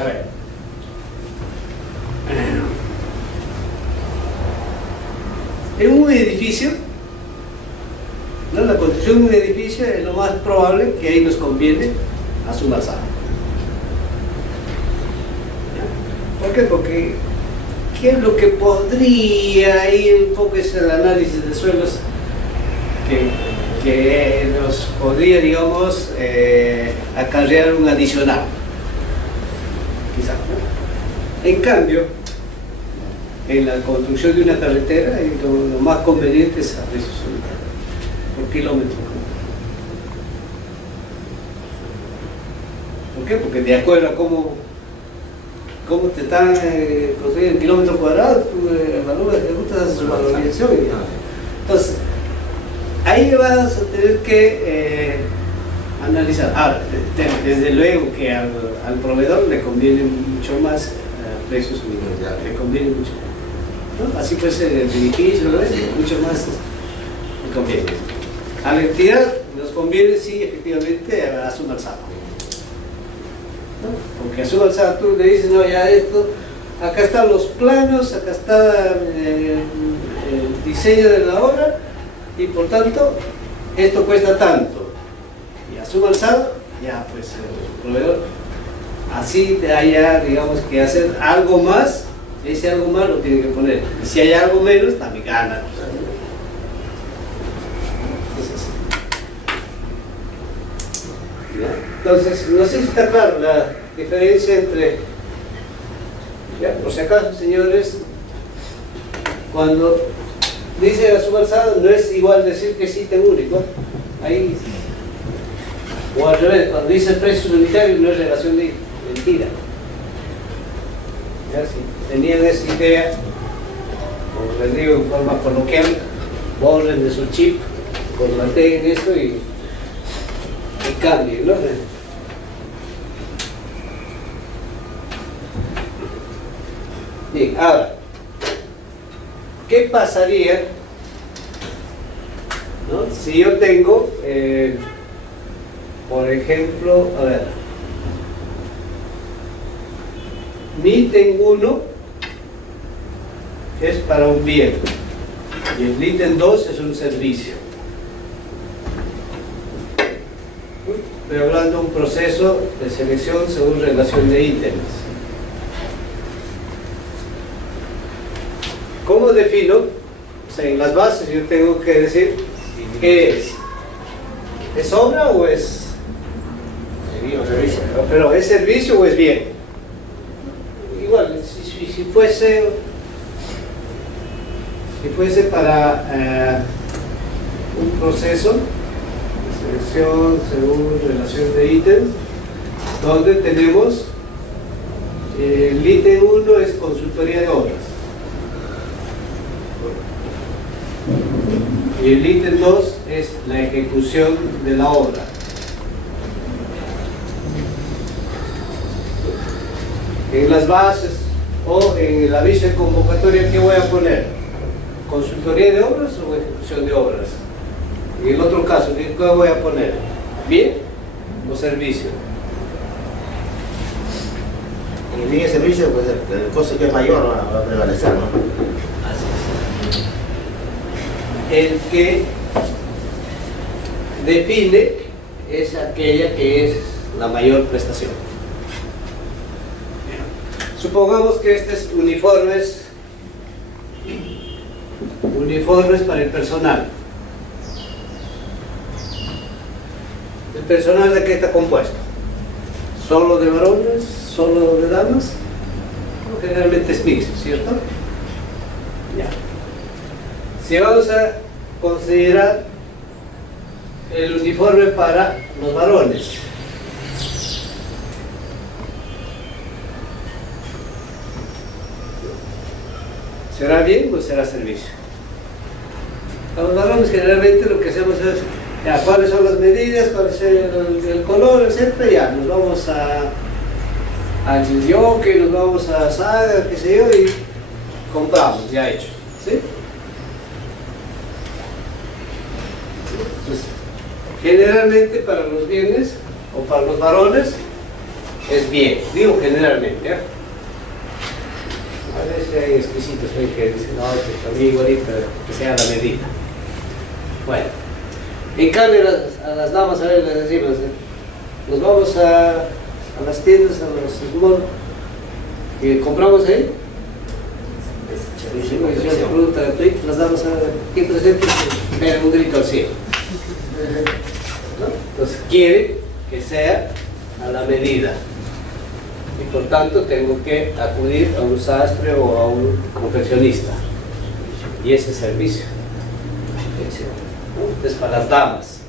A ver. En un edificio, ¿no? La construcción de un edificio es lo más probable que ahí nos conviene a su alzada. ¿Por qué? Porque ¿qué es lo que podría ahí un poco es el análisis de suelos que nos podría, digamos, acarrear un adicional? Quizás, ¿no? En cambio, en la construcción de una carretera, lo más conveniente es a precios unitarios por kilómetro. ¿Por qué? Porque de acuerdo a cómo te están construyendo en kilómetro cuadrado, el valor de ruta es su valorización. Entonces, ahí vas a tener que analizar. Ahora, desde luego que al proveedor le conviene mucho más precios unitarios, le conviene mucho más, ¿no? Así pues el edificio, ¿no? Mucho más le conviene. A la entidad nos conviene, sí, efectivamente, a su alzada, ¿no? Porque a su alzada tú le dices, no, ya esto, acá están los planos, acá está el diseño de la obra y por tanto esto cuesta tanto, y a su alzada, ya pues el proveedor así te haya, digamos, que hacer algo más, ese algo más lo tiene que poner, y si hay algo menos también gana. Entonces, no sé si está claro la diferencia entre, ya, por si acaso, señores, cuando dice a su alzada no es igual decir que sí tengo único, ahí, o al revés, cuando dice precios unitarios no es relación de mentira. Ya, si tenían esa idea, como les digo en forma coloquial, borren de su chip, formateen esto y cambien, ¿no? Bien, ahora, ¿qué pasaría, ¿no? Si yo tengo, por ejemplo, a ver, mi ítem 1 es para un bien y el ítem 2 es un servicio? Estoy hablando de un proceso de selección según relación de ítems. ¿Cómo defino? O sea, en las bases yo tengo que decir ¿qué es? ¿Es obra o es servicio? Pero ¿es servicio o es bien? Igual, si fuese para un proceso de selección según relación de ítems, donde tenemos el ítem 1 es consultoría de obras y el ítem 2 es la ejecución de la obra. En las bases o en el aviso de convocatoria, ¿qué voy a poner? ¿Consultoría de obras o ejecución de obras? En el otro caso, ¿qué voy a poner? ¿Bien o servicio? En el bien de servicio, pues el costo que es mayor va a prevalecer, ¿no? Así es. El que define es aquella que es la mayor prestación. Supongamos que este es uniformes para el personal. ¿El personal de qué está compuesto? ¿Solo de varones? ¿Solo de damas? No, generalmente es mixto, ¿cierto? Ya. Si vamos a considerar el uniforme para los varones, ¿será bien o será servicio? A los varones generalmente lo que hacemos es, ya, cuáles son las medidas, cuál es el color, etc. Ya, nos vamos al Yoke, nos vamos a Saga, qué sé yo, y compramos, ya hecho, ¿sí? Entonces, generalmente para los bienes o para los varones es bien, digo generalmente, ¿eh? A veces hay exquisitos que dicen, no, que está bien igualito, que sea a la medida. Bueno, en cambio a las damas a ver les decimos, nos vamos a las tiendas, a los malls, que compramos ahí. Y si uno se pregunta, las damas aquí presentes, ven un grito al cielo. ¿No? Entonces quiere que sea a la medida. Y por tanto tengo que acudir a un sastre o a un confeccionista. Y ese servicio. ¿No? Es para las damas.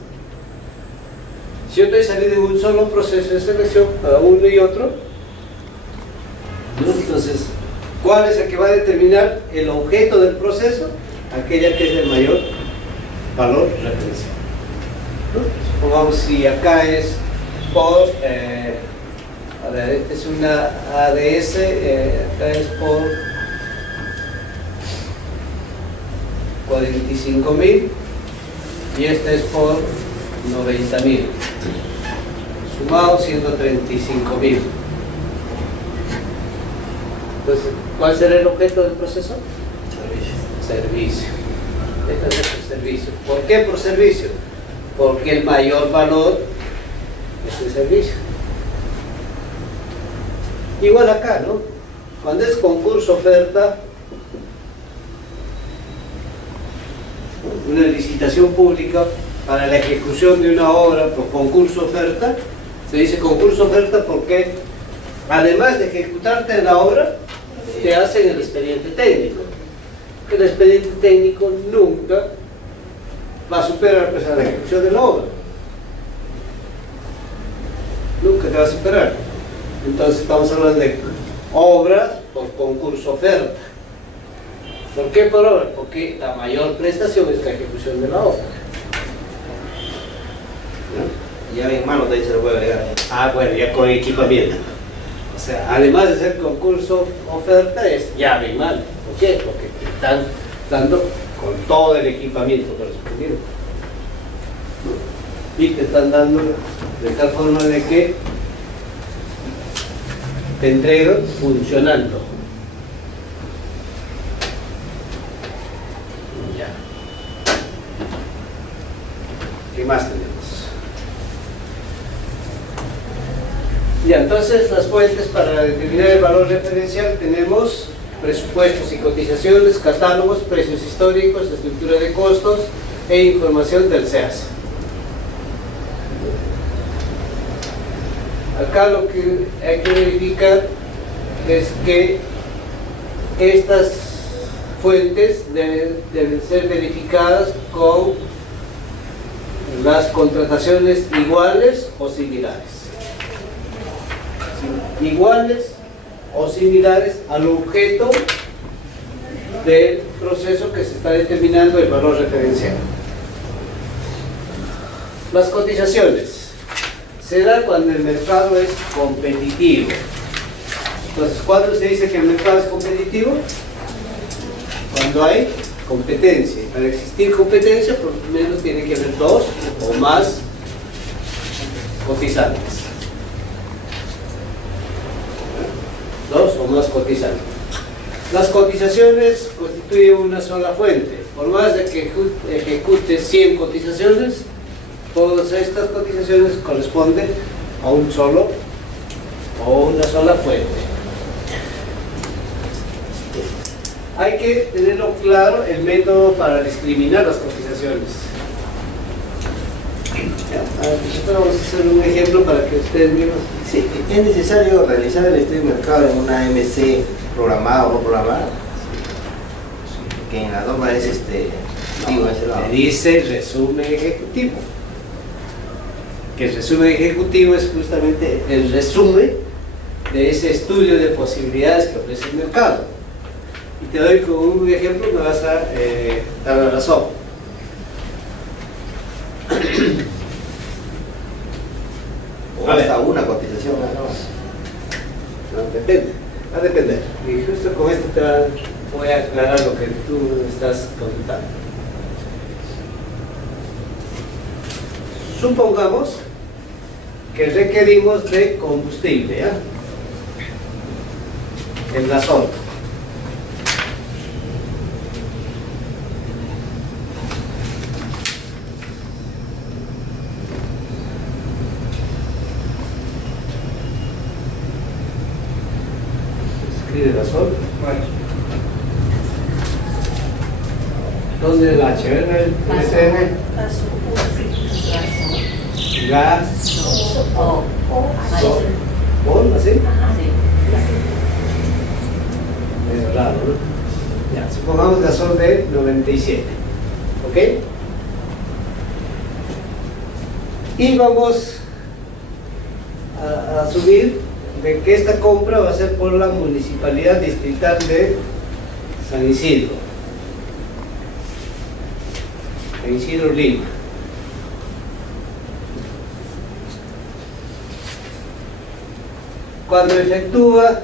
Si yo estoy saliendo de un solo proceso de selección para uno y otro, ¿no? Entonces, ¿cuál es el que va a determinar el objeto del proceso? Aquella que es el mayor valor referencial. ¿No? Supongamos si acá es por, a ver, esta es una ADS, acá es por 45.000 y esta es por 90.000, sumado 135.000. Entonces, ¿cuál será el objeto del proceso? Servicio. Este es el servicio. ¿Por qué por servicio? Porque el mayor valor es el servicio. Igual acá, ¿no? Cuando es concurso oferta, una licitación pública para la ejecución de una obra por concurso oferta, se dice concurso oferta porque además de ejecutarte la obra, te hacen el expediente técnico. El expediente técnico nunca va a superar pues, a la ejecución de la obra. Nunca te va a superar. Entonces estamos hablando de obras por concurso oferta. ¿Por qué por obra? Porque la mayor prestación es la ejecución de la obra. ¿No? Ya bien malo te se lo puede agregar. Ah, bueno, ya con equipamiento. O sea, además de ser concurso oferta, es llave en mano. ¿Por qué? Porque te están dando con todo el equipamiento correspondiente. Y te están dando de tal forma de que te entregan funcionando. Ya. ¿Qué más tenemos? Ya, entonces las fuentes para determinar el valor referencial tenemos presupuestos y cotizaciones, catálogos, precios históricos, estructura de costos e información del SEAS. Acá lo que hay que verificar es que estas fuentes deben ser verificadas con las contrataciones iguales o similares. Iguales o similares al objeto del proceso que se está determinando el valor referencial. Las cotizaciones se da cuando el mercado es competitivo. Entonces, ¿cuándo se dice que el mercado es competitivo? Cuando hay competencia. Para existir competencia, por lo menos tiene que haber dos o más cotizantes. Dos o más cotizantes. Las cotizaciones constituyen una sola fuente. Por más de que ejecute 100 cotizaciones, todas estas cotizaciones corresponden a un solo o una sola fuente. Hay que tenerlo claro el método para discriminar las cotizaciones. Vamos a hacer un ejemplo para que ustedes mismos. Sí, es necesario realizar el estudio de mercado en una MC programada o no programada. Que en la norma es digo, ese lado. Le dice resumen ejecutivo. Que el resumen ejecutivo es justamente el resumen de ese estudio de posibilidades que ofrece el mercado. Y te doy con un ejemplo, me vas a dar la razón. O hasta una cotización, No, depende, va a depender. Y justo con esto voy a aclarar lo que tú estás comentando. Supongamos que requerimos de combustible, ¿ya? El gasol. Escribe gasol. ¿Dónde el H? ¿En el SN? Gas. ¿Sol? ¿Así? Es raro, ¿no? Ya, supongamos gasol de 97. ¿Ok? Y vamos a asumir de que esta compra va a ser por la Municipalidad Distrital de San Isidro. San Isidro, Lima. Cuando efectúa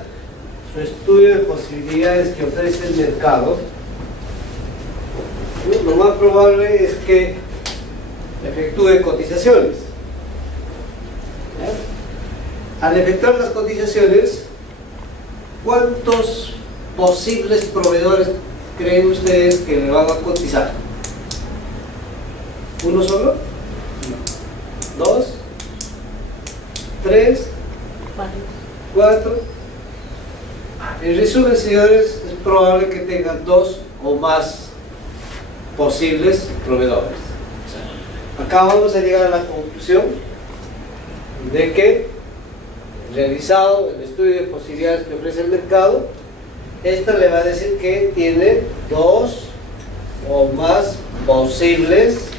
su estudio de posibilidades que ofrece el mercado, lo más probable es que efectúe cotizaciones. ¿Ya? Al efectuar las cotizaciones, ¿cuántos posibles proveedores creen ustedes que le van a cotizar? ¿Uno solo? No. ¿Dos? ¿Tres? ¿Cuatro? En resumen, señores, es probable que tengan dos o más posibles proveedores. Acá vamos a llegar a la conclusión de que, realizado el estudio de posibilidades que ofrece el mercado, esta le va a decir que tiene dos o más posibles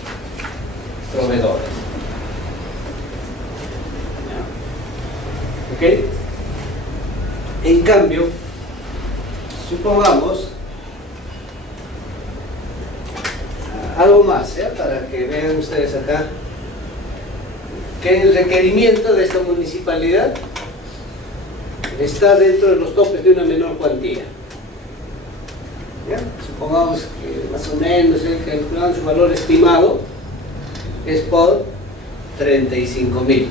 proveedores. ¿Ok? En cambio, supongamos algo más, para que vean ustedes acá, que el requerimiento de esta municipalidad está dentro de los topes de una menor cuantía. ¿Ya? Supongamos que más o menos su valor estimado es por 35.000.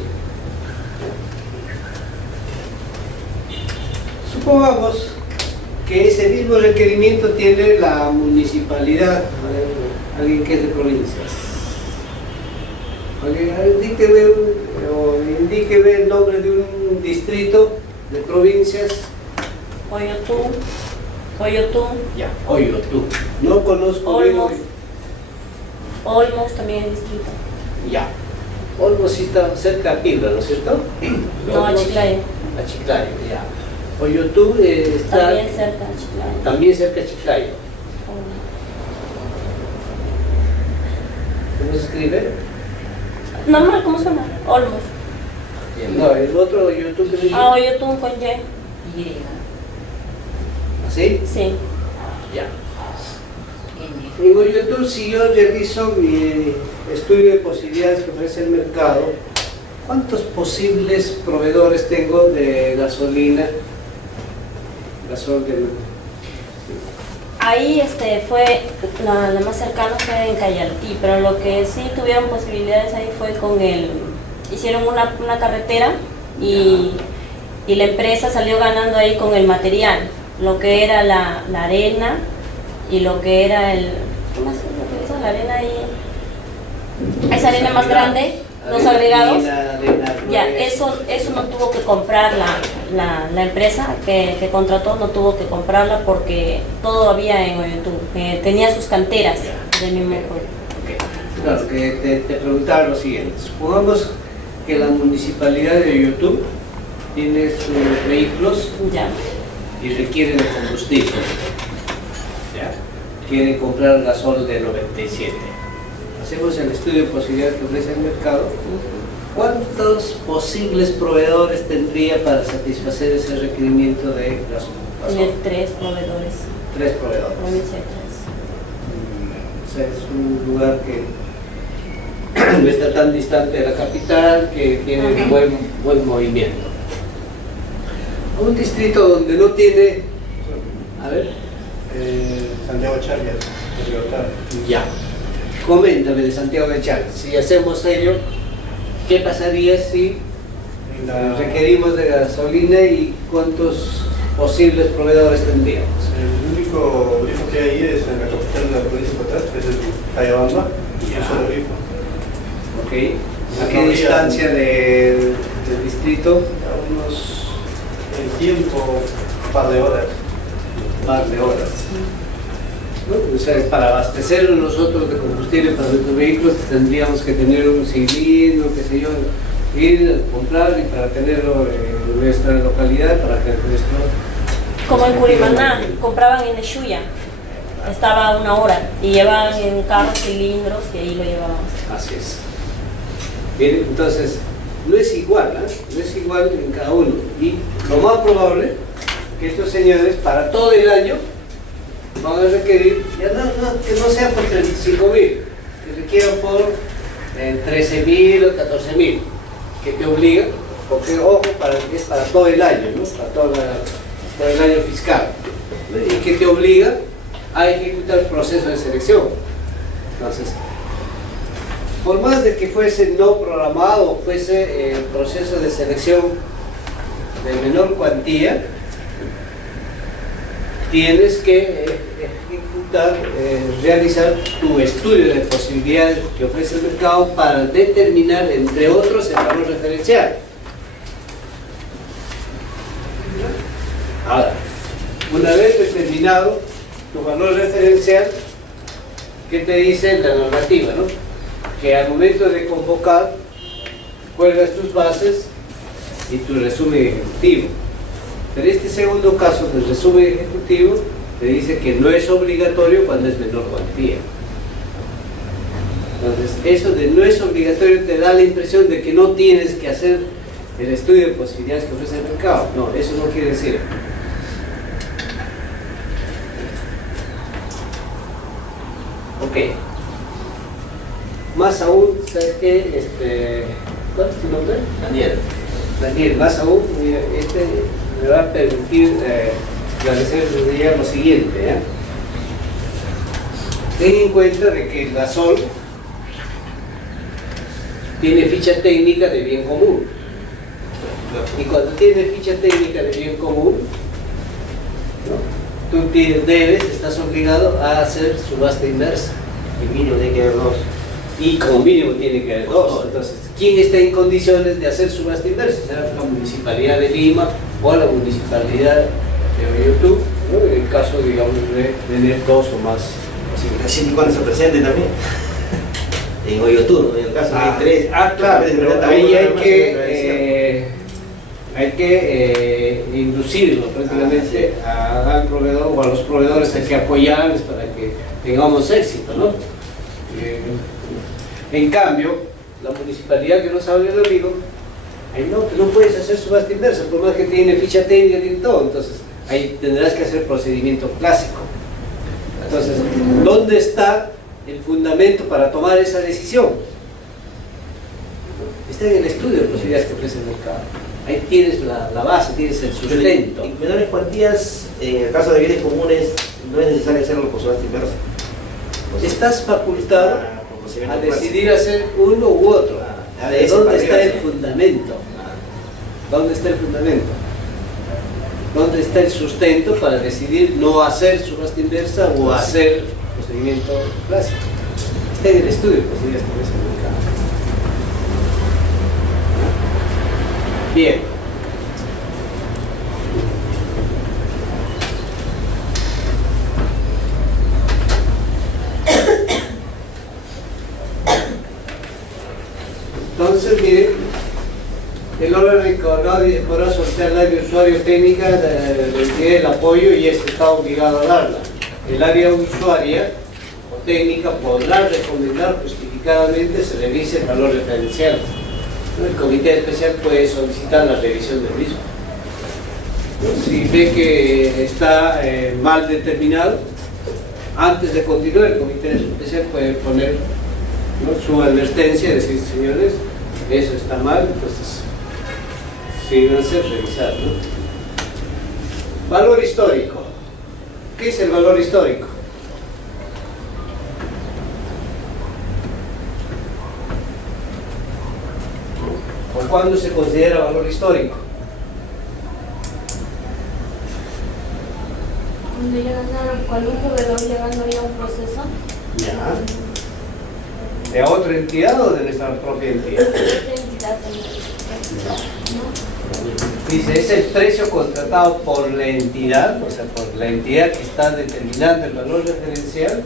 Supongamos que ese mismo requerimiento tiene la municipalidad, alguien que es de provincias. Indíqueme el nombre de un distrito de provincias. Oyotú. Ya, Oyotú. No conozco Olmos. bien. Olmos también es distrito. Ya. Olmos sí está cerca de Piedra, ¿no es cierto? No, a Chiclayo. A Chiclayo, ya. Oyotú está También cerca de Chiclayo. también cerca de Chiclayo. ¿Cómo se escribe? Normal, ¿cómo suena? Olmos. No, el otro Oyotú que se llama. Oyotú con Y. ¿Así? Sí. Ya. En Oyotú, si yo realizo mi estudio de posibilidades que ofrece el mercado, ¿cuántos posibles proveedores tengo de gasolina? Ahí fue, la más cercana fue en Cayaltí, pero lo que sí tuvieron posibilidades ahí fue hicieron una carretera y la empresa salió ganando ahí con el material, lo que era la arena y lo que era ¿cómo se utiliza la arena ahí? Esa arena más grande, los agregados. Ya, eso no tuvo que comprar la empresa que contrató, no tuvo que comprarla porque todo había en Oyotú, tenía sus canteras del mismo pueblo. Claro, que te preguntaba lo siguiente. Supongamos que la municipalidad de Oyotú tiene sus vehículos Ya. y requiere de combustible. ¿Ya? Quiere comprar gasol de 97. Hacemos el estudio de posibilidades que ofrece el mercado. ¿Cuántos posibles proveedores tendría para satisfacer ese requerimiento de gasol? Tiene 3 proveedores. 3 proveedores. Provincia 3. O sea, es un lugar que no está tan distante de la capital, que tiene un buen movimiento. Un distrito donde no tiene, a ver, Santiago Charlia, ya, coméntame de Santiago de Chávez. Si hacemos ello, ¿qué pasaría si requerimos de gasolina y cuántos posibles proveedores tendríamos. El único grifo que hay ahí es en la capital de la provincia de Patas, que es el Cayabamba, y un solo grifo. Ok. ¿A qué distancia del distrito? A unos, en tiempo, un par de horas. Par de horas. ¿No? O sea, para abastecer nosotros de combustible para nuestros vehículos tendríamos que tener un cilindro, qué sé yo, ir a comprar y para tenerlo en nuestra localidad, para que nuestro... Como en Curimaná, compraban en Eshuya, estaba a 1 hora y llevaban en carros cilindros y ahí lo llevaban. Así es. Bien, entonces, no es igual, no es igual en cada uno. Y lo más probable que estos señores para todo el año van a requerir, ya que no sea por 35.000, que requieran por 13.000 o 14.000, que te obliga, porque ojo, es para todo el año, ¿no? Para todo el año fiscal, y que te obliga a ejecutar el proceso de selección. Entonces, por más de que fuese no programado, fuese el proceso de selección de menor cuantía, tienes que ejecutar, realizar tu estudio de posibilidades que ofrece el mercado para determinar, entre otros, el valor referencial. Ahora, una vez determinado tu valor referencial, ¿qué te dice la normativa, no? Que al momento de convocar, cuelgas tus bases y tu resumen ejecutivo. Pero este segundo caso del resumen ejecutivo te dice que no es obligatorio cuando es menor cuantía. Entonces, eso de no es obligatorio te da la impresión de que no tienes que hacer el estudio de posibilidades que ofrece el mercado. No, eso no quiere decir. Ok. Más aún, ¿sabes qué? ¿Cuál es tu nombre? Daniel, más aún, mira, me va a permitir esclarecer desde ya lo siguiente. Ten en cuenta de que el gasol tiene ficha técnica de bien común. Y cuando tiene ficha técnica de bien común, ¿no? Tú estás obligado a hacer subasta inversa. Y mínimo tiene que haber 2. Y como mínimo tiene que haber 2. Entonces, ¿quién está en condiciones de hacer subasta inversa? ¿Será la Municipalidad de Lima o la Municipalidad de YouTube? ¿No? En el caso, digamos, de tener 2 o más. Siempre y cuando se presente también. En YouTube, en el caso hay 3. Claro, pero ahí hay que inducirlo prácticamente al proveedor o a los proveedores, hay que apoyarles para que tengamos éxito, ¿no? En cambio, la municipalidad que nos habla el amigo, ahí no puedes hacer subasta inversa, por más que tiene ficha técnica y todo, entonces ahí tendrás que hacer procedimiento clásico. Entonces, ¿dónde está el fundamento para tomar esa decisión? Está en el estudio de posibilidades que ofrece el mercado. Ahí tienes la base, tienes el sustento. En menores cuantías, en el caso de bienes comunes, no es necesario hacerlo por subasta inversa. Estás facultado a decidir hacer uno u otro. ¿Dónde está el fundamento? ¿Dónde está el fundamento? ¿Dónde está el sustento para decidir no hacer subasta inversa o hacer procedimiento clásico? Está en el estudio de posibilidades que ofrece el mercado. Bien. Entonces, miren, el órgano encargado podrá solicitar al área usuario técnica el apoyo y este está obligado a darla. El área usuaria o técnica podrá recomendar justificadamente se revise el valor referencial. El comité especial puede solicitar la revisión del mismo. Si ve que está mal determinado, antes de continuar, el comité especial puede poner, ¿no?, su advertencia y decir, señores, eso está mal, entonces síganse revisar, ¿no? Valor histórico. ¿Qué es el valor histórico? ¿cuándo se considera valor histórico? Cuando un proveedor ya ganaría un proceso. Ya. ¿De otra entidad o de nuestra propia entidad? No. Dice, es el precio contratado por la entidad, o sea, por la entidad que está determinando el valor referencial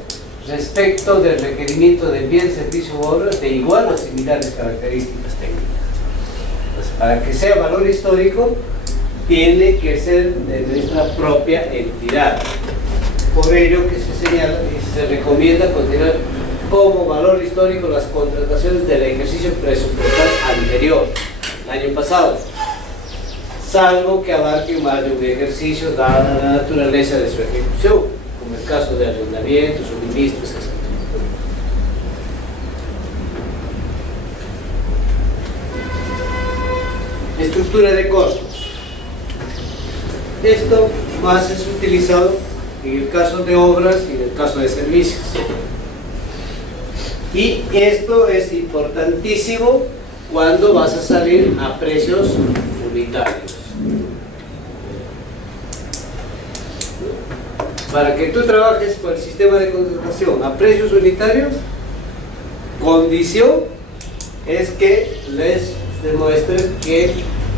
respecto del requerimiento de bien, servicio u obras de igual o similares características técnicas. Entonces, para que sea valor histórico, tiene que ser de nuestra propia entidad. Por ello que se señala y se recomienda considerar como valor histórico las contrataciones del ejercicio presupuestal anterior, el año pasado, salvo que abarque más de un ejercicio dada la naturaleza de su ejecución, como el caso de arrendamientos, suministros, etc. Estructura de costos. Esto más es utilizado en el caso de obras y en el caso de servicios. Y esto es importantísimo cuando vas a salir a precios unitarios. Para que tú trabajes con el sistema de contratación a precios unitarios, condición es que les demuestren que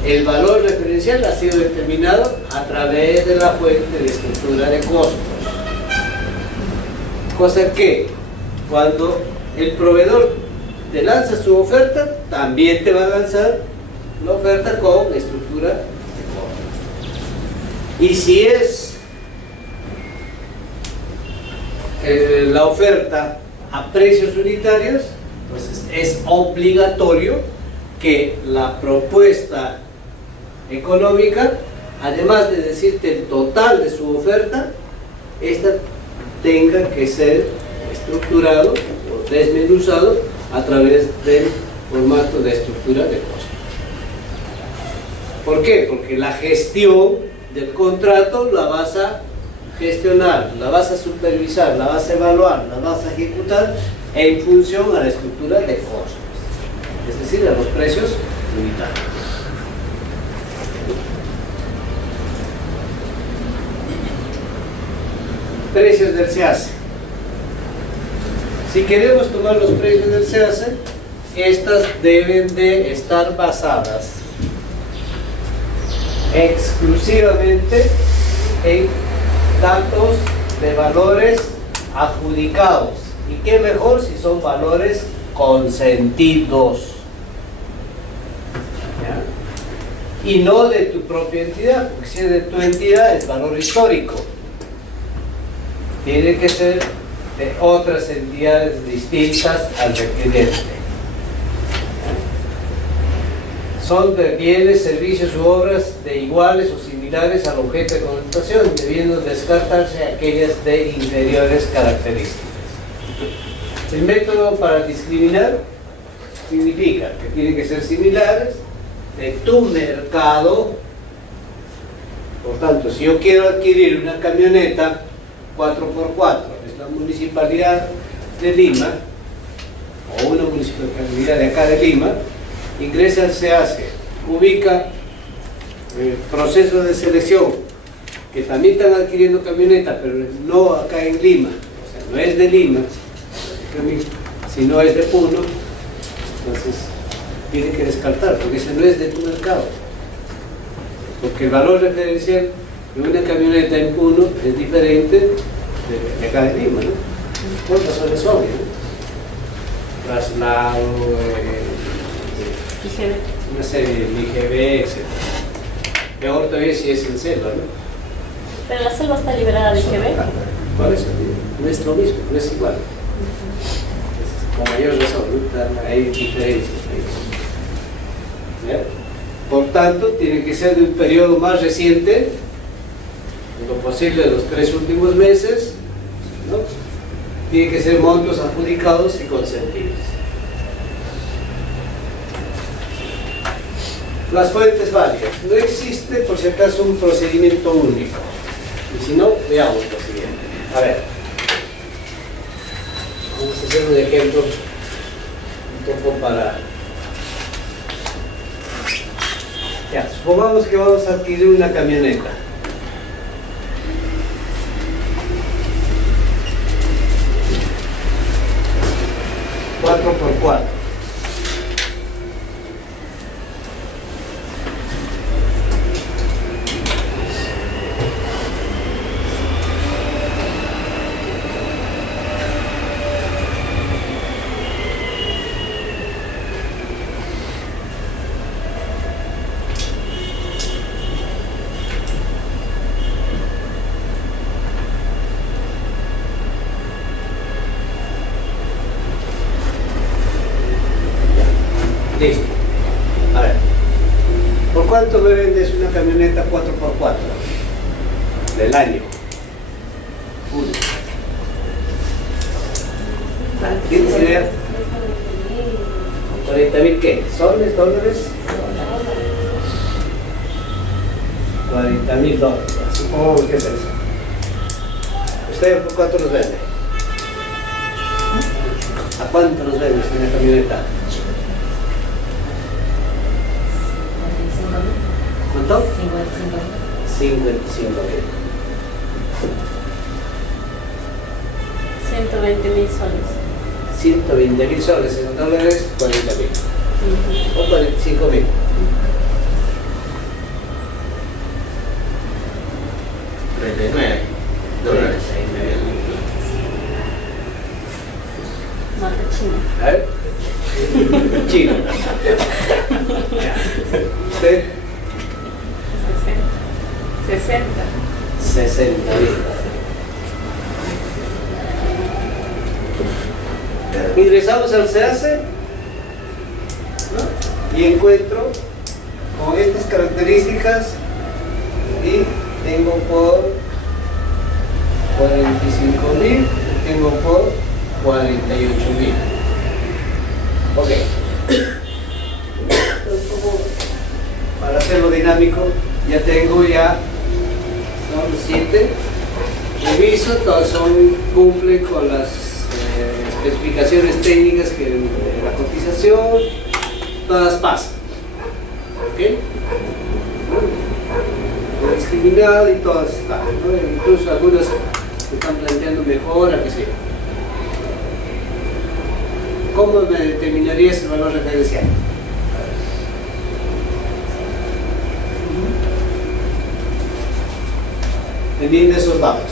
el valor referencial ha sido determinado a través de la fuente de estructura de costos. Cosa que cuando el proveedor te lanza su oferta, también te va a lanzar la oferta con estructura de costos. Y si es la oferta a precios unitarios, entonces es obligatorio que la propuesta económica, además de decirte el total de su oferta, esta tenga que ser estructurado o desmenuzado a través del formato de estructura de costos. ¿Por qué? Porque la gestión del contrato la vas a gestionar, la vas a supervisar, la vas a evaluar, la vas a ejecutar en función a la estructura de costos, es decir, a los precios unitarios. Precios del SEACE. Si queremos tomar los precios del SEACE, estas deben de estar basadas exclusivamente en datos de valores adjudicados. Y qué mejor si son valores consentidos. ¿Ya? Y no de tu propia entidad, porque si es de tu entidad es valor histórico. Tiene que ser de otras entidades distintas al requerente. Son de bienes, servicios u obras de iguales o similares al objeto de contratación, debiendo descartarse aquellas de inferiores características. El método para discriminar significa que tienen que ser similares de tu mercado. Por tanto, si yo quiero adquirir una camioneta 4x4, es la municipalidad de Lima, o una municipalidad de acá de Lima, ingresa al SEACE, ubica el proceso de selección, que también están adquiriendo camioneta, pero no acá en Lima, o sea, no es de Lima, sino es de Puno, entonces tiene que descartar, porque ese no es de tu mercado, porque el valor referencial de una camioneta en Puno es diferente de acá de Lima, ¿no? Por razones obvias, ¿no? Traslado, una serie de IGB, etc. Peor todavía si es en selva, ¿no? Pero la selva está liberada de IGB. Por eso, no es lo mismo, no es igual. Con mayor razón, ¿no? Hay diferencias. ¿Ya? Por tanto, tiene que ser de un periodo más reciente, en lo posible de los 3 últimos meses, ¿no? Tiene que ser montos adjudicados y consentidos. Las fuentes válidas. No existe, por si acaso, un procedimiento único. Y si no, veamos lo siguiente. A ver. Vamos a hacer un ejemplo un poco para Ya, supongamos que vamos a adquirir una camioneta. Cuatro por cuatro. Listo. A ver. ¿Por cuánto me vendes una camioneta 4x4? Del año. Full. ¿Tienes idea? 40.000 ¿qué? ¿Soles? ¿Dólares? 40.000 dólares. Supongo que es eso. ¿Usted por cuánto los vende? ¿A cuánto los vendes una camioneta? ¿Cuánto? 55.000. 120.000 soles. 120.000 soles, en dólares 40.000. O 45.000. $39. Marca china. A ver. Chino. ¿Usted? 60.000. Ingresamos al SEACE, ¿no? Y encuentro con estas características y tengo por 45.000, tengo por 48.000. Ok. Entonces, como para hacerlo dinámico, ya tengo son 7. Reviso, todas cumplen con las especificaciones técnicas que de la cotización, todas pasan. ¿Ok? No discriminado y todas están, ¿no? Incluso algunas se están planteando mejora, que sé. ¿Cómo me determinarías el valor referencial? Teniendo esos datos.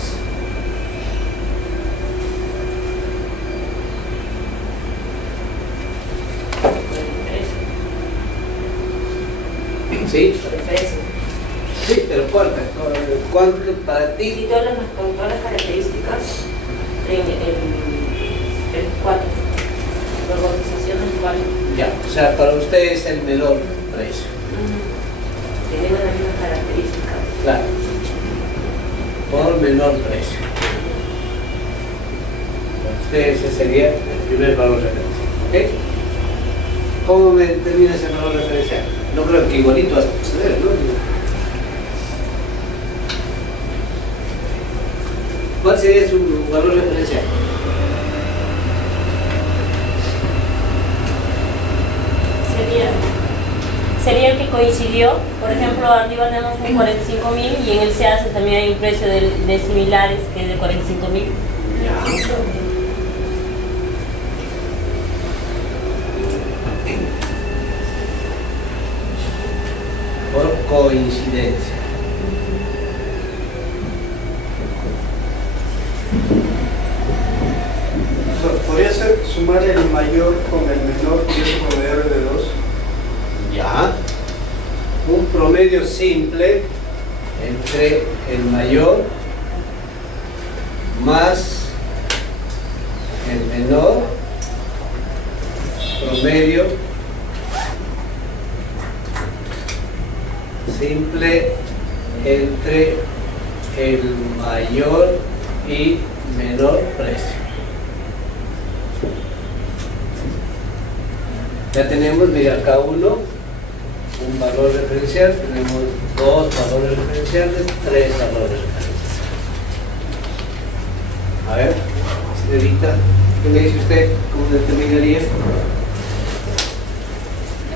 ¿Sí? Sí, pero ¿cuánto para ti? Si todas con todas las características, el 4. Por cotización del 4. Ya, o sea, para usted es el menor precio. Tienen las mismas características. Claro. Por menor precio. Para usted ese sería el primer valor referencial. ¿Ok? ¿Cómo me determina ese valor referencial? No creo que igualito vas a proceder, ¿no? ¿Cuál sería su valor referencial? Sería el que coincidió. Por ejemplo, arriba tenemos un 45.000 y en el SEACE también hay un precio de similares que es de 45.000. Por coincidencia. ¿Podría ser sumar el mayor con el menor y eso promediar de 2? Ya. Un promedio simple entre el mayor más el menor, promedio simple entre el mayor y menor precio. Ya tenemos, mira, acá uno, un valor referencial, tenemos 2 valores referenciales, 3 valores referenciales. A ver, señorita, ¿qué me dice usted? ¿Cómo determinaría? Yo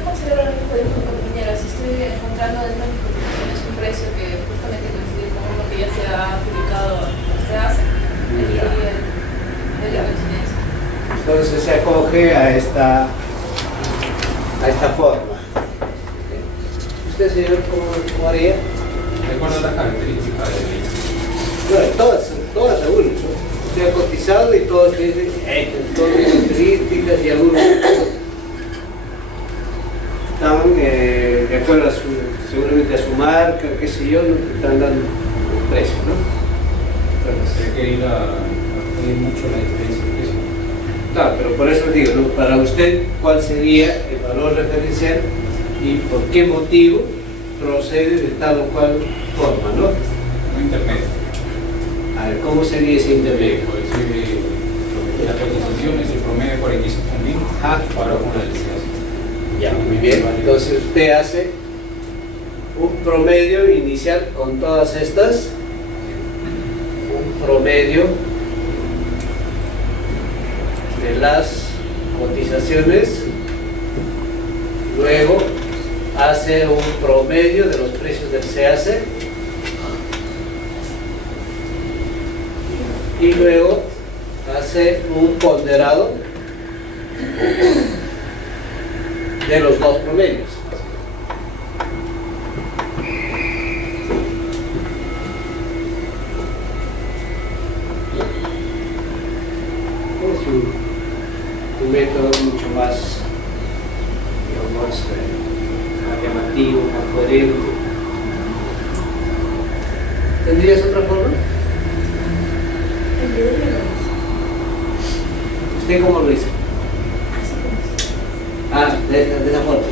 considero lo mismo que dijo mi compañera. Si estoy encontrando Entonces se acoge a esta forma. ¿Usted, señor, cómo haría? ¿Cuál es la característica de Bueno, todas según, ¿no? Usted ha cotizado y todas tienen características y algunos están de acuerdo seguramente a su marca, qué sé yo, no te están dando un precio, ¿no? Entonces, hay que ir a pedir mucho la diferencia de precio? claro, pero por eso digo, ¿no? Para usted, ¿cuál sería el valor referencial y por qué motivo procede de tal o cual forma, ¿no? Un intermedio. A ver, ¿cómo sería ese intermedio? Por decir, la cotización es el promedio de 45.000 para una licitación. Ya, muy bien. Entonces usted hace un promedio inicial con todas estas, un promedio de las cotizaciones, luego hace un promedio de los precios del SEACE y luego hace un ponderado de los dos promedios. Es un método mucho más, digamos, más llamativo, más coherente. ¿Tendrías otra forma? ¿Usted cómo lo hizo? De esa forma.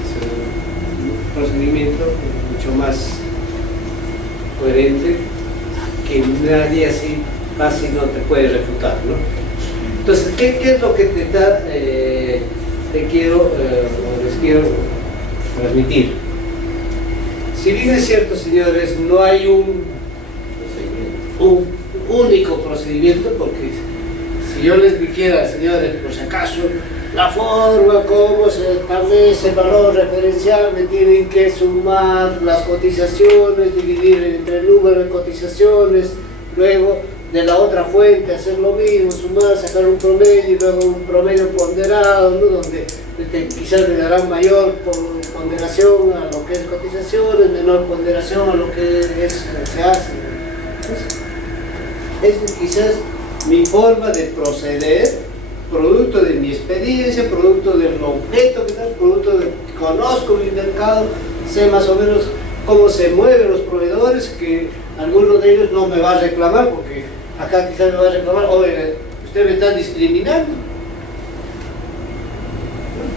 Es un procedimiento mucho más coherente que nadie así fácil no te puede refutar, ¿no? Entonces, ¿qué es lo que les quiero transmitir? Si bien es cierto, señores, no hay un único procedimiento, porque si yo les dijera, señores, por si acaso, la forma como se establece el valor referencial, me tienen que sumar las cotizaciones, dividir entre el número de cotizaciones, luego de la otra fuente hacer lo mismo, sumar, sacar un promedio y luego un promedio ponderado, ¿no? Donde quizás le darán mayor ponderación a lo que es cotizaciones, menor ponderación a lo que se hace. Entonces, es quizás mi forma de proceder, producto de mi experiencia, producto del objeto que tal, producto de que conozco mi mercado, sé más o menos cómo se mueven los proveedores, que algunos de ellos no me va a reclamar, porque acá quizás me va a reclamar, oye, usted me está discriminando,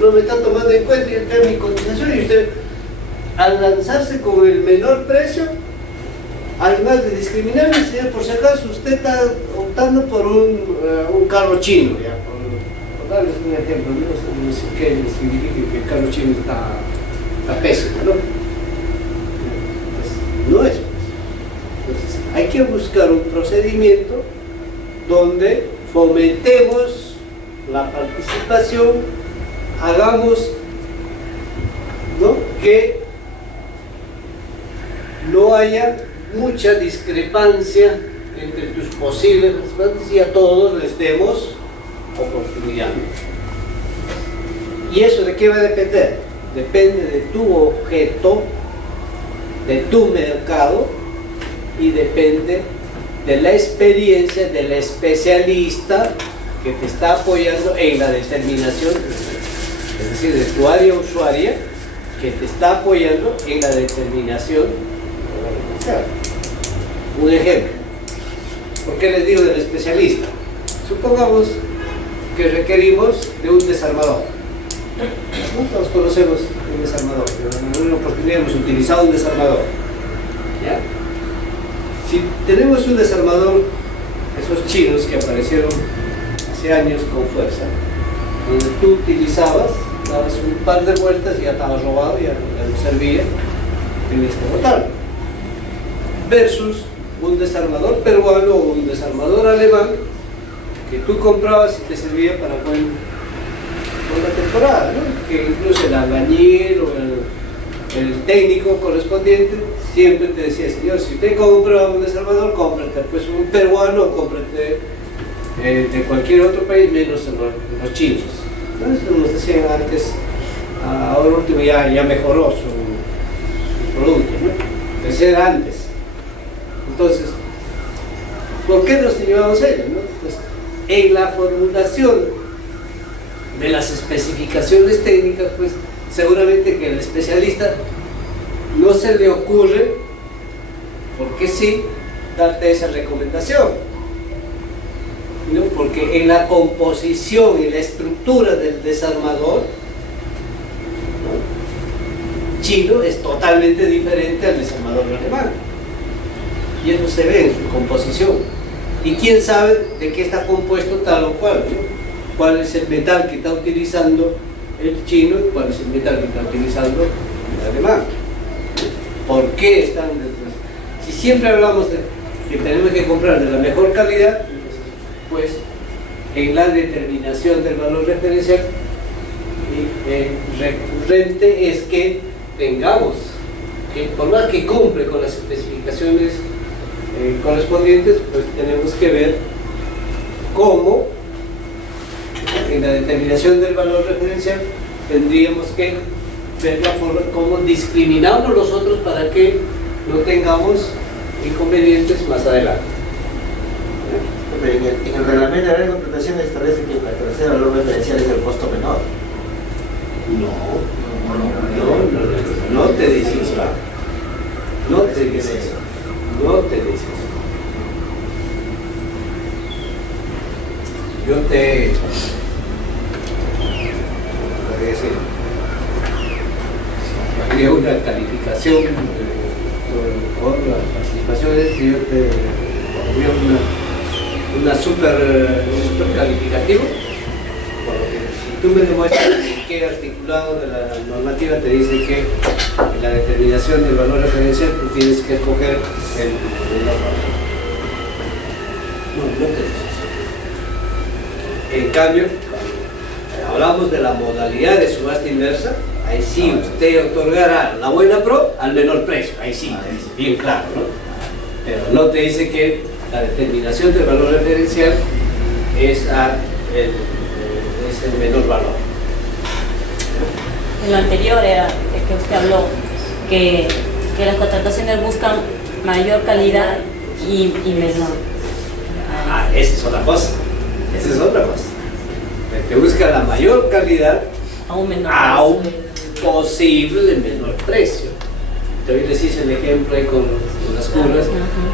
no me está tomando en cuenta el tema de mi cotización, y usted al lanzarse con el menor precio, además de discriminarme, señor, por si acaso usted está optando por un carro chino, ya, por darles un ejemplo, no sé qué significa que el carro chino está pésimo, ¿no? Pues, no es. Entonces, hay que buscar un procedimiento donde fomentemos la participación, hagamos, ¿no?, que no haya mucha discrepancia entre tus posibles participantes y a todos les demos oportunidad. ¿Y eso de qué va a depender? Depende de tu objeto, de tu mercado, y depende de la experiencia del especialista que te está apoyando en la determinación, es decir, de tu área usuaria que te está apoyando en la determinación. Un ejemplo, ¿por qué les digo del especialista? Supongamos que requerimos de un desarmador. Todos conocemos un desarmador, pero en alguna oportunidad hemos utilizado un desarmador. ¿Ya? Si tenemos un desarmador, esos chinos que aparecieron hace años con fuerza, donde tú utilizabas, dabas un par de vueltas y ya estaba robado, ya no servía, tenías que botarlo. Versus un desarmador peruano o un desarmador alemán que tú comprabas y te servía para buena temporada, ¿no? Que incluso el albañil o el técnico correspondiente siempre te decía, señor, si usted compra un desarmador, cómprate pues un peruano o cómprate de cualquier otro país, menos los chinos. Entonces, nos decían antes, ahora último ya mejoró su producto, ¿no? De ser antes. Entonces, ¿por qué nos llevamos a ello, no? Pues, en la formulación de las especificaciones técnicas, pues seguramente que el especialista no se le ocurre, porque sí, darte esa recomendación, ¿no? Porque en la composición y la estructura del desarmador, ¿no?, chino es totalmente diferente al desarmador alemán, y eso se ve en su composición. Y quién sabe de qué está compuesto tal o cual, ¿no? Cuál es el metal que está utilizando el chino y cuál es el metal que está utilizando el alemán. ¿Por qué están detrás? Si siempre hablamos de que tenemos que comprar de la mejor calidad, pues en la determinación del valor referencial recurrente es que tengamos, que por más que cumple con las especificaciones correspondientes, pues tenemos que ver cómo en la determinación del valor referencial tendríamos que ver la forma cómo discriminamos los otros para que no tengamos inconvenientes más adelante. Pero en el reglamento de la contratación establece que el tercer valor referencial es el costo menor. No te dice eso. No te dice eso. No te dice eso. Yo te haría una calificación con las participaciones y yo te haría un super calificativo, porque si tú me demuestras qué articulado de la normativa te dice que en la determinación del valor referencial tú tienes que escoger el menor valor. No te dice eso. En cambio, cuando hablamos de la modalidad de subasta inversa, ahí sí usted otorgará la buena pro al menor precio, ahí sí, bien claro, ¿no? Pero no te dice que la determinación del valor referencial es el menor valor. En lo anterior era de que usted habló que las contrataciones buscan mayor calidad y menor. Esa es otra cosa. Esa es otra cosa. El que busca la mayor calidad A un menor a un posible menor precio. También les hice el ejemplo ahí con las curvas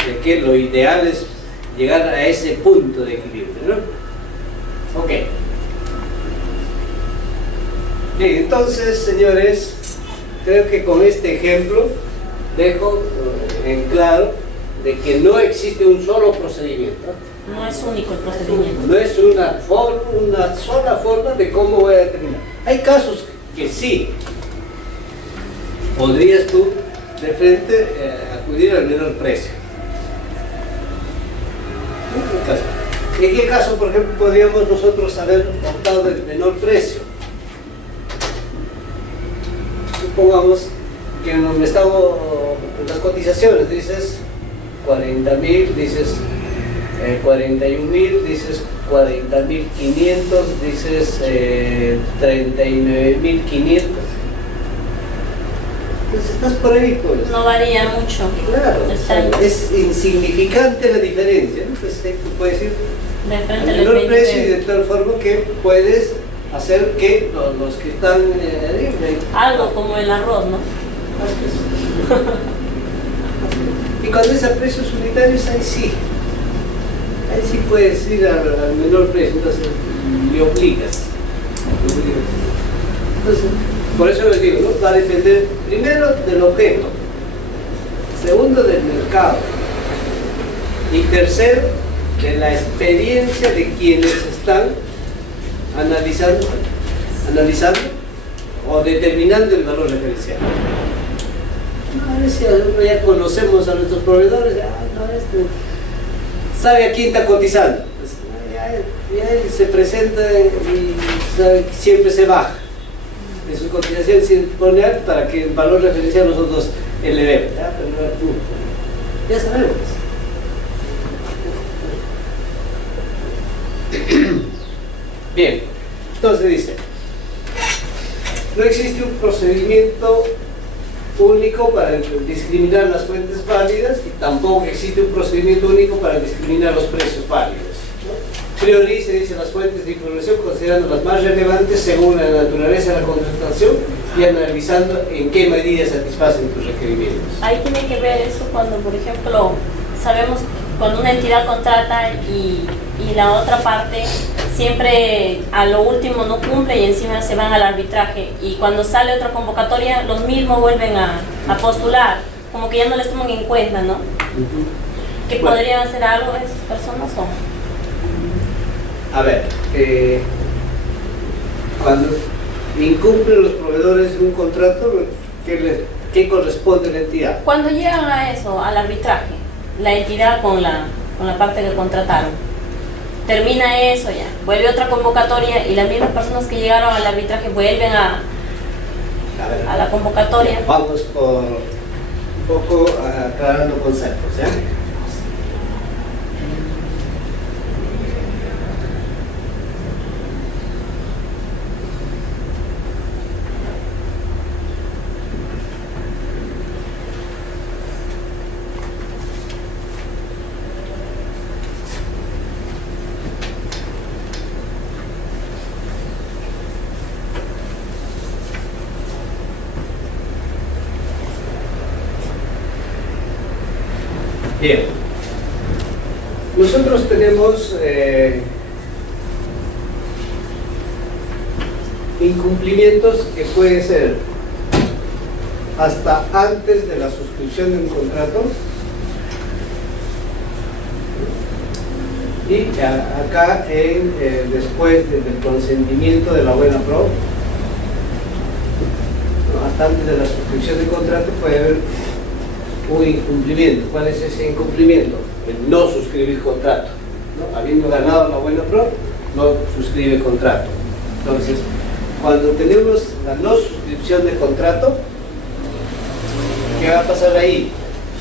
de que lo ideal es llegar a ese punto de equilibrio, ¿no? Ok. Bien, entonces, señores, creo que con este ejemplo dejo en claro de que no existe un solo procedimiento. No es único el procedimiento. No es una sola forma de cómo voy a determinar. Hay casos que sí podrías tú de frente acudir al menor precio. ¿En qué caso, por ejemplo, podríamos nosotros haber optado del menor precio? Supongamos que en el estado, en las cotizaciones dices 40.000, dices 41.000, dices 40.500, dices 39.500. Entonces estás por ahí, pues. No varía mucho. Claro, Está es insignificante la diferencia, ¿no? Entonces tú puedes ir de al frente menor precio y de tal forma que puedes hacer que los que están algo como el arroz, ¿no? Y cuando es a precios unitarios, ahí sí puedes ir al menor precio, entonces le obligas. Entonces, por eso les digo, ¿no? Va a depender primero del objeto, segundo del mercado y tercero de la experiencia de quienes están analizando o determinando el valor referencial. A ver si ya conocemos a nuestros proveedores, sabe a quién está cotizando, pues, ya él se presenta y sabe que siempre se baja en su cotización sin poner para que el valor referencial nosotros elevemos, ya sabemos. procedimiento único para discriminar las fuentes válidas y tampoco existe un procedimiento único para discriminar los precios válidos, ¿no? Priorice, dice, las fuentes de información considerando las más relevantes según la naturaleza de la contratación y analizando en qué medida satisfacen tus requerimientos. Ahí tiene que ver eso cuando, por ejemplo, sabemos cuando una entidad contrata y la otra parte siempre a lo último no cumple y encima se van al arbitraje, y cuando sale otra convocatoria los mismos vuelven a postular, como que ya no les toman en cuenta, ¿no? ¿Que Bueno, podrían hacer algo esas personas o? a ver, cuando incumplen los proveedores de un contrato, ¿qué corresponde a la entidad? Cuando llegan a eso, al arbitraje, la entidad con la parte que contrataron, termina eso ya, vuelve otra convocatoria y las mismas personas que llegaron al arbitraje vuelven a la convocatoria. Vamos por un poco aclarando conceptos, ¿ya? Bien, nosotros tenemos incumplimientos que pueden ser hasta antes de la suscripción de un contrato y acá después del consentimiento de la buena pro, hasta antes de la suscripción del contrato puede haber un incumplimiento. ¿Cuál es ese incumplimiento? El no suscribir contrato, ¿no? Habiendo ganado la buena pro, no suscribe contrato. Entonces, cuando tenemos la no suscripción de contrato, ¿qué va a pasar ahí?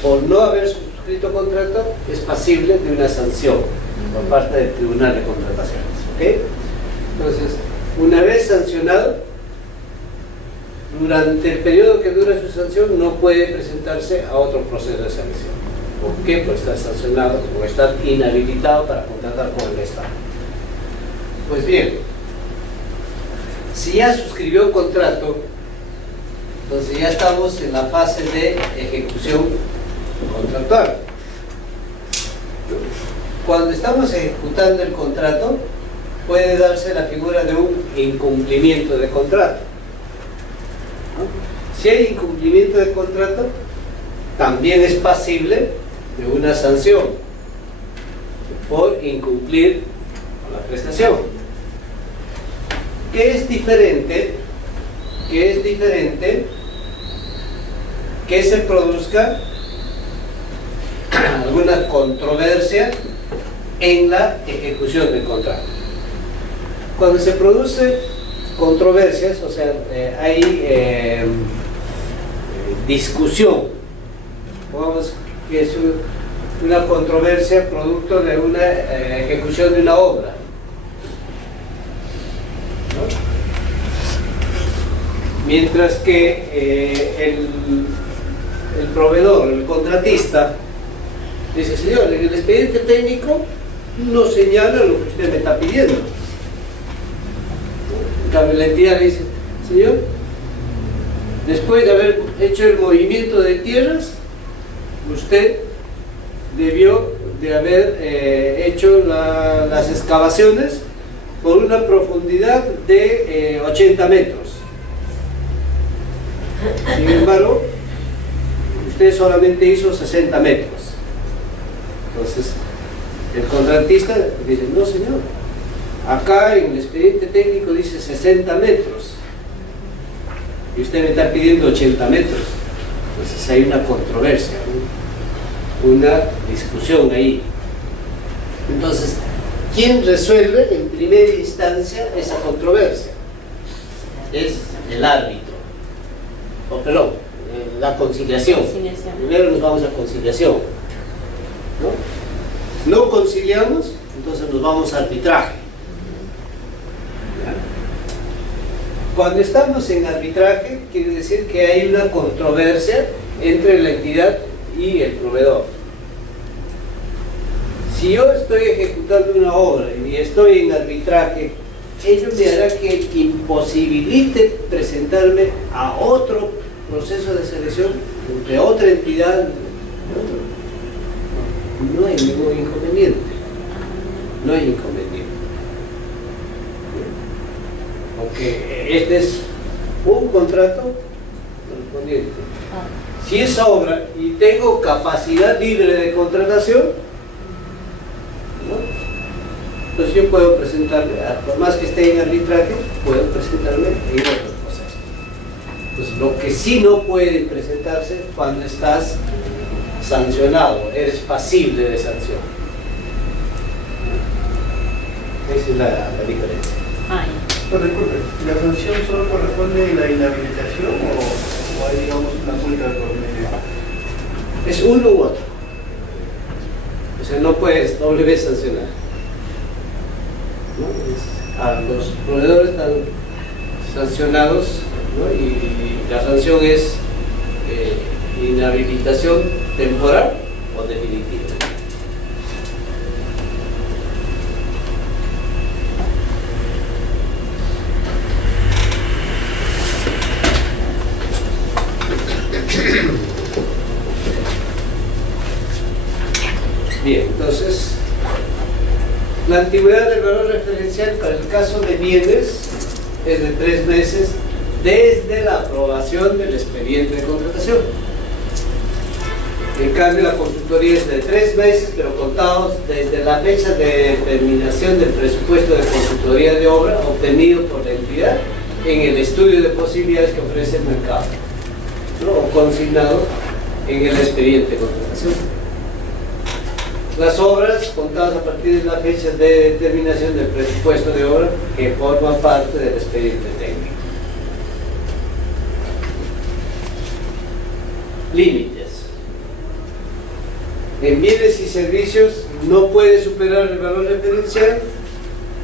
Por no haber suscrito contrato, es pasible de una sanción por parte del Tribunal de Contrataciones, ¿ok? Entonces, una vez sancionado, durante el periodo que dura su sanción no puede presentarse a otro proceso de sanción. ¿Por qué? Pues está sancionado o está inhabilitado para contratar con el Estado. Pues bien, si ya suscribió un contrato, entonces ya estamos en la fase de ejecución contractual. Cuando estamos ejecutando el contrato, puede darse la figura de un incumplimiento de contrato. Si hay incumplimiento de contrato, también es pasible de una sanción por incumplir con la prestación. ¿Qué es diferente? Que se produzca alguna controversia en la ejecución del contrato. Cuando se produce controversias, o sea, hay discusión, pongamos que es una controversia producto de una ejecución de una obra, ¿no? Mientras que el proveedor, el contratista, dice: señor, en el expediente técnico no señala lo que usted me está pidiendo. La entidad le dice: señor, después de haber hecho el movimiento de tierras, usted debió de haber hecho las excavaciones por una profundidad de 80 metros. Sin embargo, usted solamente hizo 60 metros. Entonces, el contratista dice: no, señor, acá en el expediente técnico dice 60 metros y usted me está pidiendo 80 metros. Entonces hay una controversia, una discusión ahí. Entonces, ¿quién resuelve en primera instancia esa controversia? Es el árbitro. O perdón, la conciliación. Primero nos vamos a conciliación, ¿no? No conciliamos, entonces nos vamos a arbitraje. Cuando estamos en arbitraje, quiere decir que hay una controversia entre la entidad y el proveedor. Si yo estoy ejecutando una obra y estoy en arbitraje, ello me hará que imposibilite presentarme a otro proceso de selección de otra entidad. No hay ningún inconveniente. No hay inconveniente. Porque este es un contrato correspondiente. Si es obra y tengo capacidad libre de contratación, ¿no? Entonces yo puedo presentarme, por más que esté en arbitraje, puedo presentarme en otro proceso. Pues lo que sí no puede presentarse cuando estás sancionado, eres pasible de sanción. Esa es la diferencia. Pues disculpe, ¿la sanción solo corresponde a la inhabilitación o hay, digamos, una multa de por medio? Es uno u otro. O sea, no puedes doble vez sancionar. ¿No? Los proveedores están sancionados, ¿no? Y la sanción es inhabilitación temporal o definitiva. Bien, entonces la antigüedad del valor referencial para el caso de bienes es de 3 meses desde la aprobación del expediente de contratación. En cambio, la consultoría es de 3 meses, pero contados desde la fecha de determinación del presupuesto de consultoría de obra obtenido por la entidad en el estudio de posibilidades que ofrece el mercado, ¿no? O consignado en el expediente de contratación. Las obras contadas a partir de la fecha de determinación del presupuesto de obra que forman parte del expediente técnico. Límites. En bienes y servicios no puede superar el valor referencial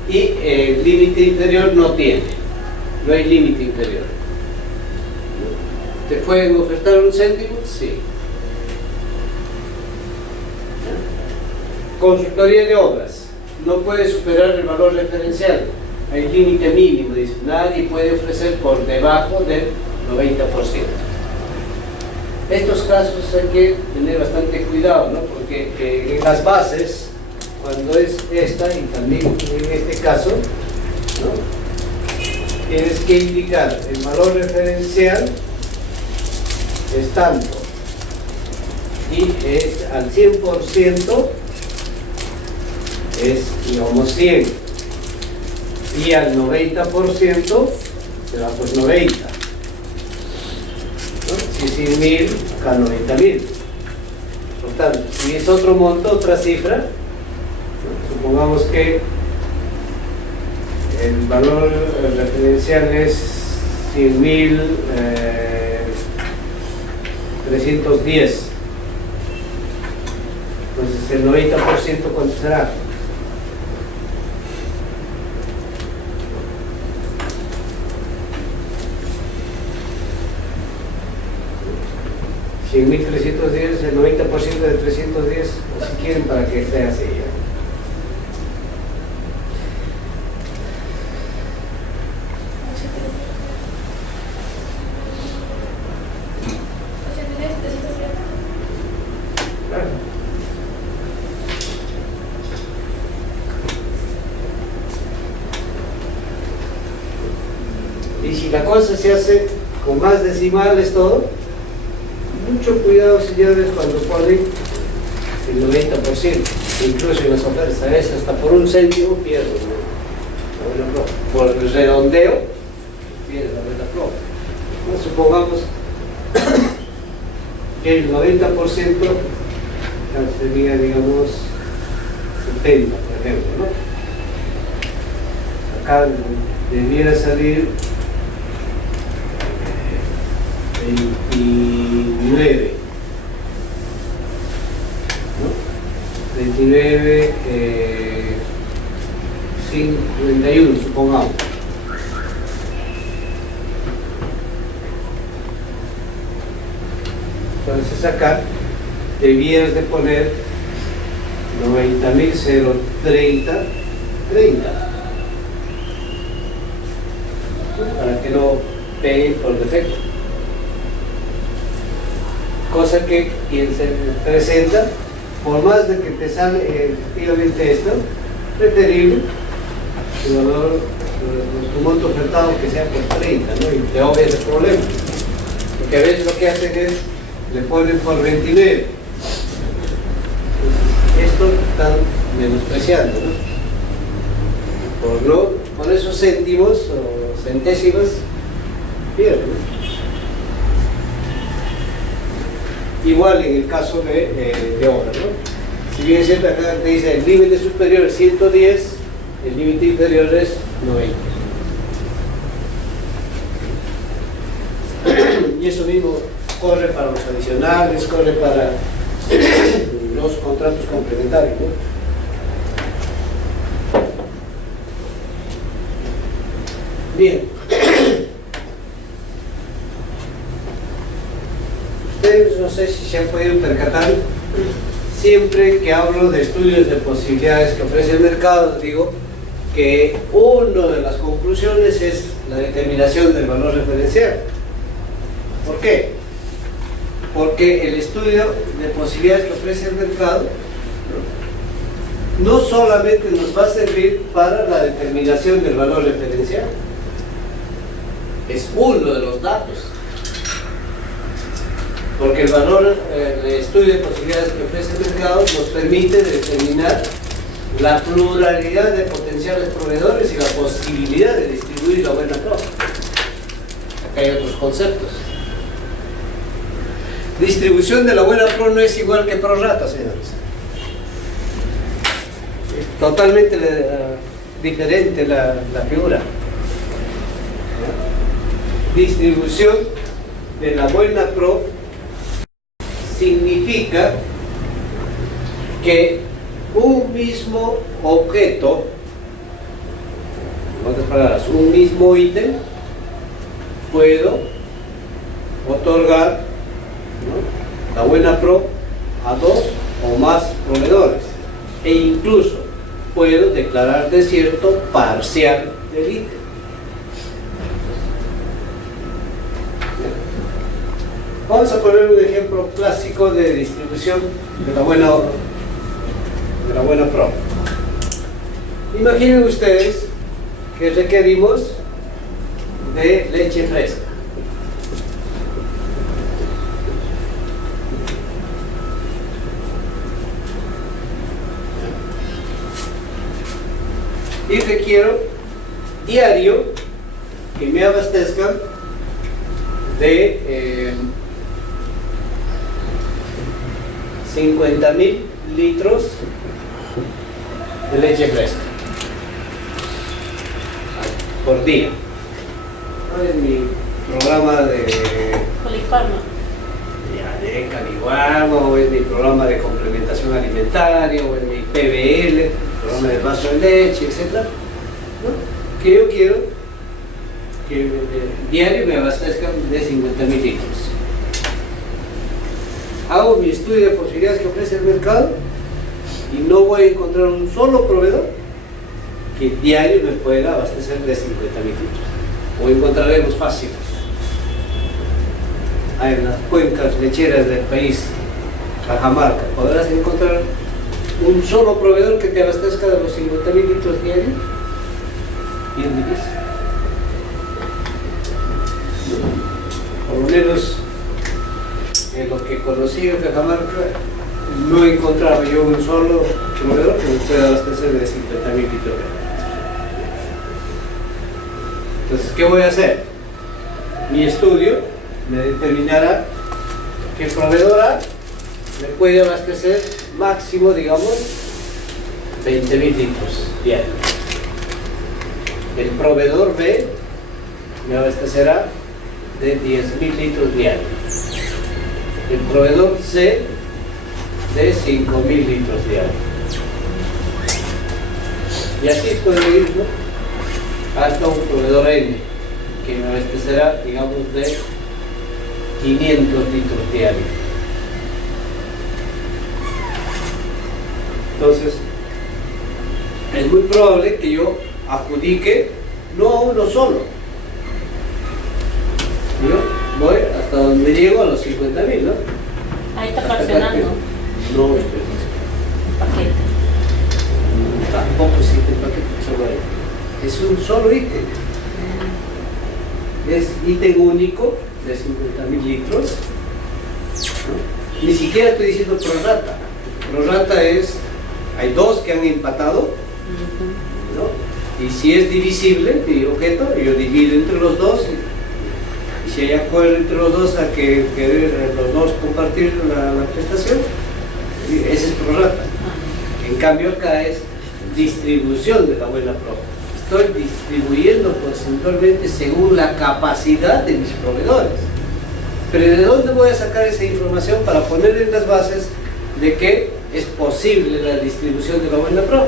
y el límite inferior no tiene. No hay límite inferior. ¿Te pueden ofertar un céntimo? Sí. Consultoría de obras, no puede superar el valor referencial, hay límite mínimo, dice, nadie puede ofrecer por debajo del 90%. Estos casos hay que tener bastante cuidado, ¿no? Porque en las bases, cuando es esta y también en este caso, ¿no? Tienes que indicar el valor referencial es tanto y es al 100% es, digamos, 100 y al 90% se va pues 90, ¿no? Si es 100.000, acá 90.000. Por tanto, si es otro monto, otra cifra, ¿no? Supongamos que el valor referencial es 100.310, entonces el 90% ¿cuánto será? 100.310, el 90% de 310, o si quieren para que sea así. ¿Ya? Claro. Y si la cosa se hace con más decimales todo, mucho cuidado, señores, cuando ponen el 90%, incluso en las ofertas, a veces hasta por un céntimo pierden, ¿no? Por el redondeo pierden la buena flor. ¿No? Supongamos que el 90% sería, digamos, 70, por ejemplo, ¿no? Acá debiera salir 29, ¿no? 29, 51, supongamos. Entonces acá debieras de poner 90.030, 30, para que no pegue por defecto. Cosa que quien se presenta, por más de que te sale efectivamente esto, preferible tu valor, tu monto ofertado que sea por 30, ¿no? Y te obvias el problema. Porque a veces lo que hacen es, le ponen por 29. Esto están menospreciando, ¿no? Por esos céntimos o centésimas, pierden. Igual en el caso de obra, ¿no? Si bien es cierto, acá te dice el límite superior es 110, el límite inferior es 90. Y eso mismo corre para los adicionales, corre para los contratos complementarios, ¿no? Bien. Ustedes no sé si se han podido percatar, siempre que hablo de estudios de posibilidades que ofrece el mercado, digo que una de las conclusiones es la determinación del valor referencial. ¿Por qué? Porque el estudio de posibilidades que ofrece el mercado no solamente nos va a servir para la determinación del valor referencial, es uno de los datos. Porque el valor, el estudio de posibilidades que ofrece el mercado nos permite determinar la pluralidad de potenciales proveedores y la posibilidad de distribuir la buena pro. Acá hay otros conceptos. Distribución de la buena pro no es igual que pro rata, señores. Es totalmente diferente la figura. Distribución de la buena pro significa que un mismo objeto, en otras palabras, un mismo ítem, puedo otorgar, ¿no?, la buena pro a dos o más proveedores, e incluso puedo declarar desierto parcial del ítem. Vamos a poner un ejemplo clásico de distribución de la buena pro. Imaginen ustedes que requerimos de leche fresca. Y requiero diario que me abastezcan de 50.000 litros de leche fresca por día. En mi programa de Caliwarma, o en mi programa de complementación alimentaria, o en mi PBL, programa de vaso de leche, etc., ¿no?, que yo quiero que diario me abastezcan de 50.000 litros. Hago mi estudio de posibilidades que ofrece el mercado y no voy a encontrar un solo proveedor que diario me pueda abastecer de 50.000 litros. O encontraremos fáciles. Hay en las cuencas lecheras del país, Cajamarca, podrás encontrar un solo proveedor que te abastezca de los 50.000 litros diarios. Bien difícil. Por lo menos en lo que conocí en Cajamarca, no encontraba yo un solo proveedor que me pueda abastecer de 50.000 litros. Entonces, ¿qué voy a hacer? Mi estudio me determinará que el proveedor A me puede abastecer máximo, digamos, 20.000 litros diarios. El proveedor B me abastecerá de 10.000 litros diarios. El proveedor C de 5.000 litros diarios. Y así puede ir, ¿no?, hasta un proveedor N que me abastecerá, digamos, de 500 litros diarios. Entonces, es muy probable que yo adjudique no a uno solo. Yo voy hasta donde llego a los 50.000, ¿no? Ahí está fraccionando No, espera. paquete. Tampoco existe el paquete solo ahí. Es un solo ítem. Es ítem único de 50.000 litros. ¿No? Ni siquiera estoy diciendo prorata. Prorata es, hay dos que han empatado, ¿no? Y si es divisible, mi objeto, yo divido entre los dos. Y si hay acuerdo entre los dos a que los dos compartir la prestación, ese es prorata. En cambio acá es distribución de la buena pro. Estoy distribuyendo porcentualmente según la capacidad de mis proveedores. Pero ¿de dónde voy a sacar esa información para poner en las bases de que es posible la distribución de la buena pro?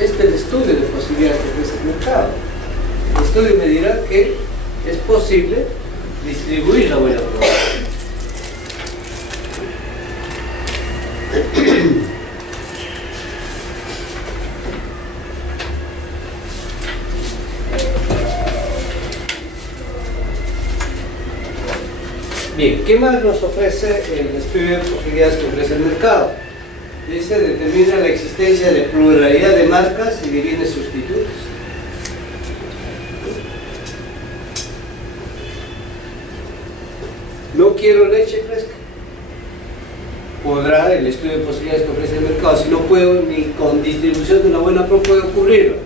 Este es el estudio de posibilidades que ofrece el mercado. El estudio me dirá que es posible distribuir la buena pro. Bien, ¿qué más nos ofrece el estudio de posibilidades que ofrece el mercado? Dice, determina la existencia de pluralidad de marcas y de bienes sustitutos. No quiero leche fresca. Podrá el estudio de posibilidades que ofrece el mercado, si no puedo ni con distribución de una buena pro puedo cubrirlo,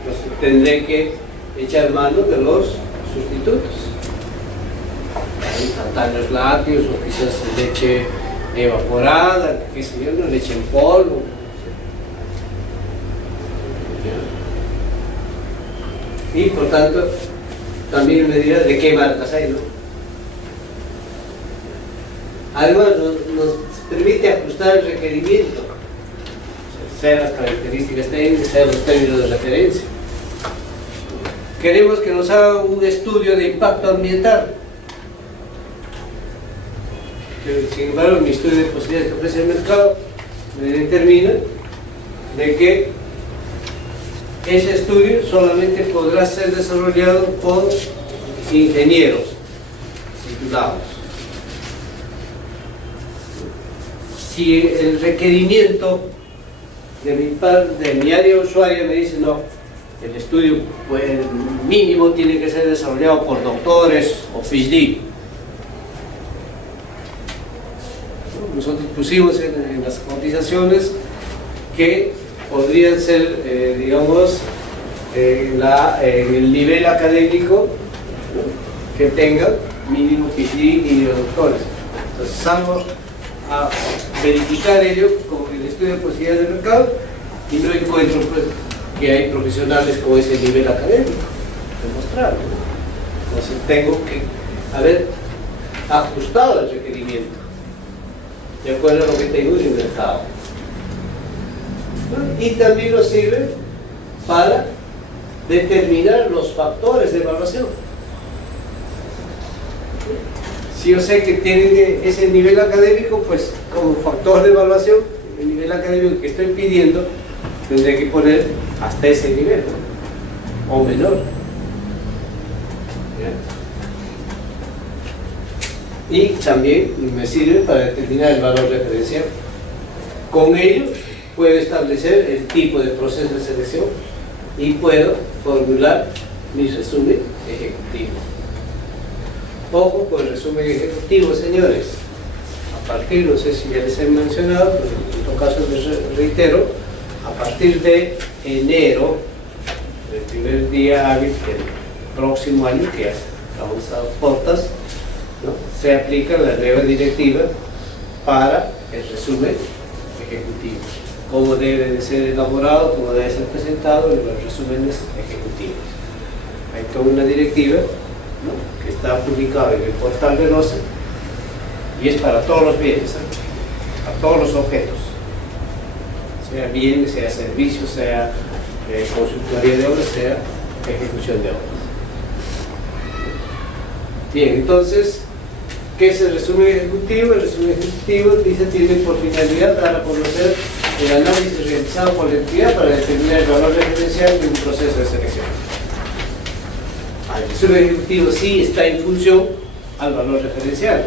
entonces tendré que echar mano de los sustitutos. Instantáneos lácteos o quizás leche evaporada, qué sé yo, ¿no? Leche en polvo. Y por tanto, también me dirá de qué marcas hay, ¿no? Además, nos permite ajustar el requerimiento, sea las características técnicas, sea los términos de referencia. Queremos que nos haga un estudio de impacto ambiental. Sin embargo, mi estudio de posibilidades que ofrece el mercado me determina de que ese estudio solamente podrá ser desarrollado por ingenieros titulados. Si el requerimiento de mi área usuaria me dice no, el estudio pues, mínimo tiene que ser desarrollado por doctores o PhD. Nosotros pusimos en las cotizaciones que podrían ser, digamos, en el nivel académico, ¿no? Que tengan mínimo PhD y doctores. Entonces salgo a verificar ello con el estudio de posibilidades de mercado y no encuentro pues, que hay profesionales con ese nivel académico demostrado. Entonces tengo que haber ajustado el requerimiento de acuerdo a lo que tengo en el mercado. Y también nos sirve para determinar los factores de evaluación. Si yo sé que tienen ese nivel académico, pues como factor de evaluación, el nivel académico que estoy pidiendo, tendré que poner hasta ese nivel, ¿no? O menor. Y también me sirve para determinar el valor referencial. Con ello puedo establecer el tipo de proceso de selección y puedo formular mi resumen ejecutivo. Ojo con el resumen ejecutivo, señores. A partir, no sé si ya les he mencionado, pero en todo caso les reitero, a partir de enero, el primer día hábil del próximo año, que ya estamos a portas, ¿no? Se aplica la nueva directiva para el resumen ejecutivo. Cómo debe de ser elaborado, cómo debe ser presentado en los resúmenes ejecutivos. Hay toda una directiva, ¿no? Que está publicada en el portal de ROCE y es para todos los bienes, ¿eh? A todos los objetos, sea bienes, sea servicios, sea consultoría de obras, sea ejecución de obras. Bien, entonces, ¿qué es el resumen ejecutivo? El resumen ejecutivo dice tiene por finalidad dar a conocer el análisis realizado por la entidad para determinar el valor referencial de un proceso de selección. El resumen ejecutivo sí está en función al valor referencial,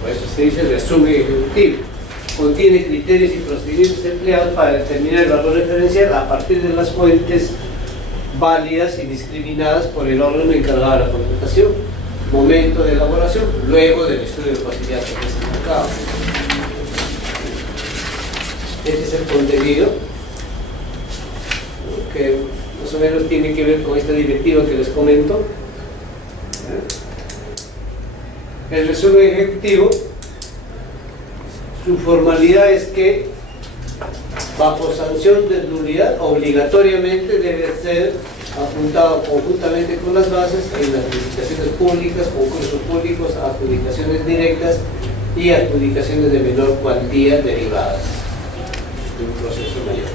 por eso se dice resumen ejecutivo. Contiene criterios y procedimientos empleados para determinar el valor referencial a partir de las fuentes válidas y discriminadas por el órgano encargado de la computación, momento de elaboración, luego del estudio de posibilidad que se marcado. Este es el contenido, ¿no?, que más o menos tiene que ver con esta directiva que les comento. El resumen ejecutivo, su formalidad es que bajo sanción de nulidad obligatoriamente debe ser apuntado conjuntamente con las bases en las licitaciones públicas, concursos públicos, adjudicaciones directas y adjudicaciones de menor cuantía derivadas de un proceso mayor.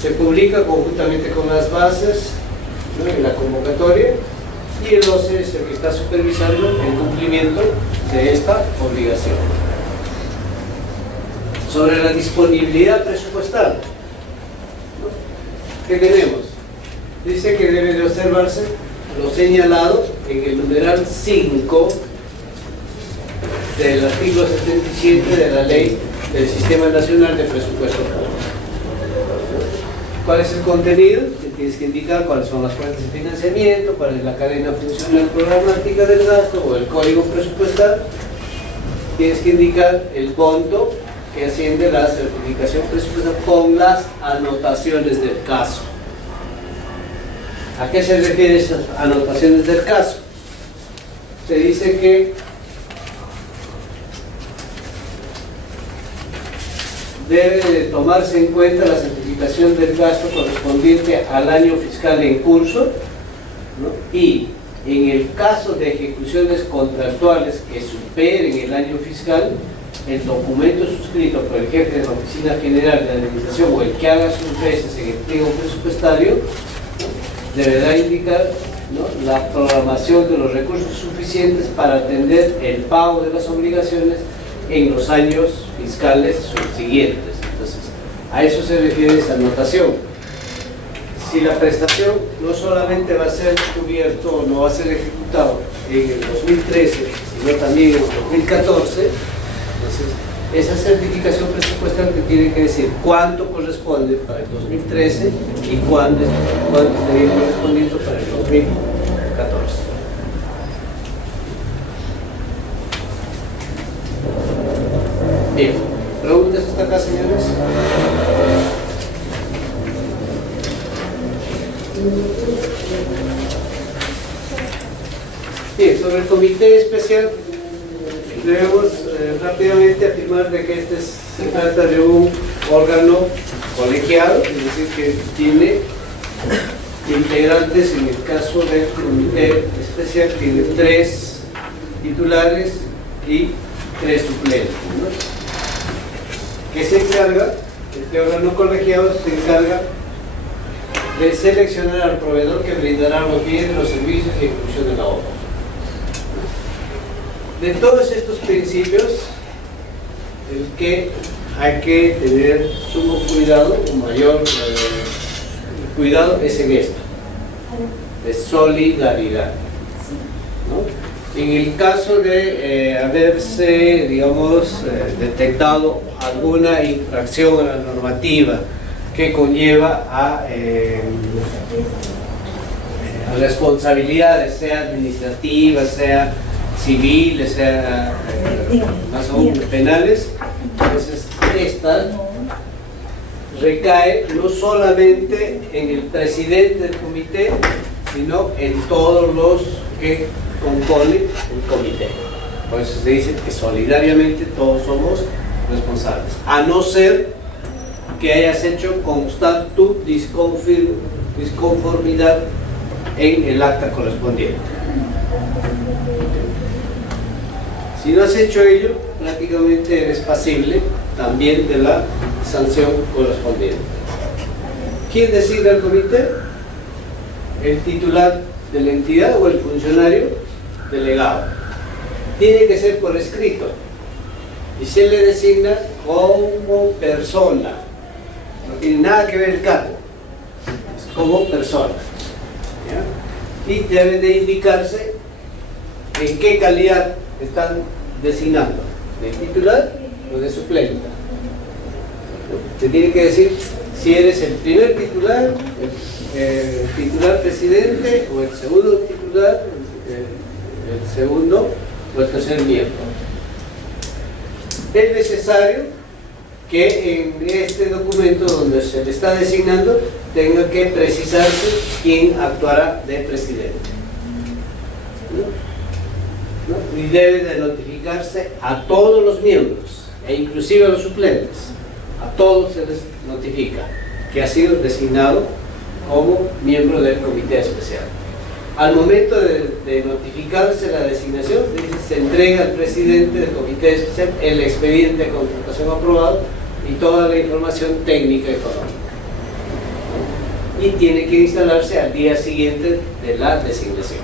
Se publica conjuntamente con las bases, ¿no?, en la convocatoria, y el OCE es el que está supervisando el cumplimiento de esta obligación. Sobre la disponibilidad presupuestal, ¿no?, ¿qué tenemos? Dice que debe de observarse lo señalado en el numeral 5 del artículo 77 de la Ley del Sistema Nacional de Presupuesto Público. ¿Cuál es el contenido? Tienes que indicar cuáles son las fuentes de financiamiento, cuál es la cadena funcional programática del gasto o el código presupuestal. Tienes que indicar el monto que asciende la certificación presupuestal con las anotaciones del caso. ¿A qué se refieren esas anotaciones del caso? Se dice que debe de tomarse en cuenta la certificación del gasto correspondiente al año fiscal en curso, ¿no?, y en el caso de ejecuciones contractuales que superen el año fiscal, el documento suscrito por el jefe de la Oficina General de Administración o el que haga sus veces en el pliego presupuestario, ¿no?, deberá indicar, ¿no?, la programación de los recursos suficientes para atender el pago de las obligaciones en los años fiscales subsiguientes. Entonces, a eso se refiere esa anotación. Si la prestación no solamente va a ser cubierto o no va a ser ejecutado en el 2013, sino también en el 2014, entonces esa certificación presupuestal que tiene que decir cuánto corresponde para el 2013 y cuánto estaría correspondiendo para el 2014. Bien, ¿preguntas hasta acá, señores? Bien, sobre el comité especial debemos rápidamente afirmar de que se trata de un órgano colegiado, es decir, que tiene integrantes. En el caso del comité especial tiene 3 titulares y 3 suplentes, ¿no?, que se encarga, este órgano colegiado se encarga de seleccionar al proveedor que brindará los bienes, los servicios y ejecución de la obra. De todos estos principios, el que hay que tener sumo cuidado, o mayor cuidado, es en esto, de solidaridad, ¿no? En el caso de haberse, digamos, detectado alguna infracción a la normativa que conlleva a responsabilidades, sea administrativas, sea civiles, sea más aún penales, entonces esta recae no solamente en el presidente del comité, sino en todos los que componen el comité. Por eso se dice que solidariamente todos somos responsables, a no ser que hayas hecho constar tu disconformidad en el acta correspondiente. Si no has hecho ello, prácticamente eres pasible también de la sanción correspondiente. ¿Quién designa el comité? El titular de la entidad o el funcionario delegado. Tiene que ser por escrito y se le designa como persona tiene nada que ver el cargo, es como persona. ¿Ya? Y debe de indicarse en qué calidad están designando, de titular o de suplente. Te tiene que decir si eres el primer titular, el titular presidente, o el segundo titular, el segundo o el tercer miembro. Es necesario que en este documento donde se le está designando tenga que precisarse quién actuará de presidente. ¿No? Y debe de notificarse a todos los miembros, e inclusive a los suplentes. A todos se les notifica que ha sido designado como miembro del comité especial. Al momento de notificarse la designación, se entrega al presidente del comité especial el expediente de contratación aprobado y toda la información técnica y económica. Y tiene que instalarse al día siguiente de la designación,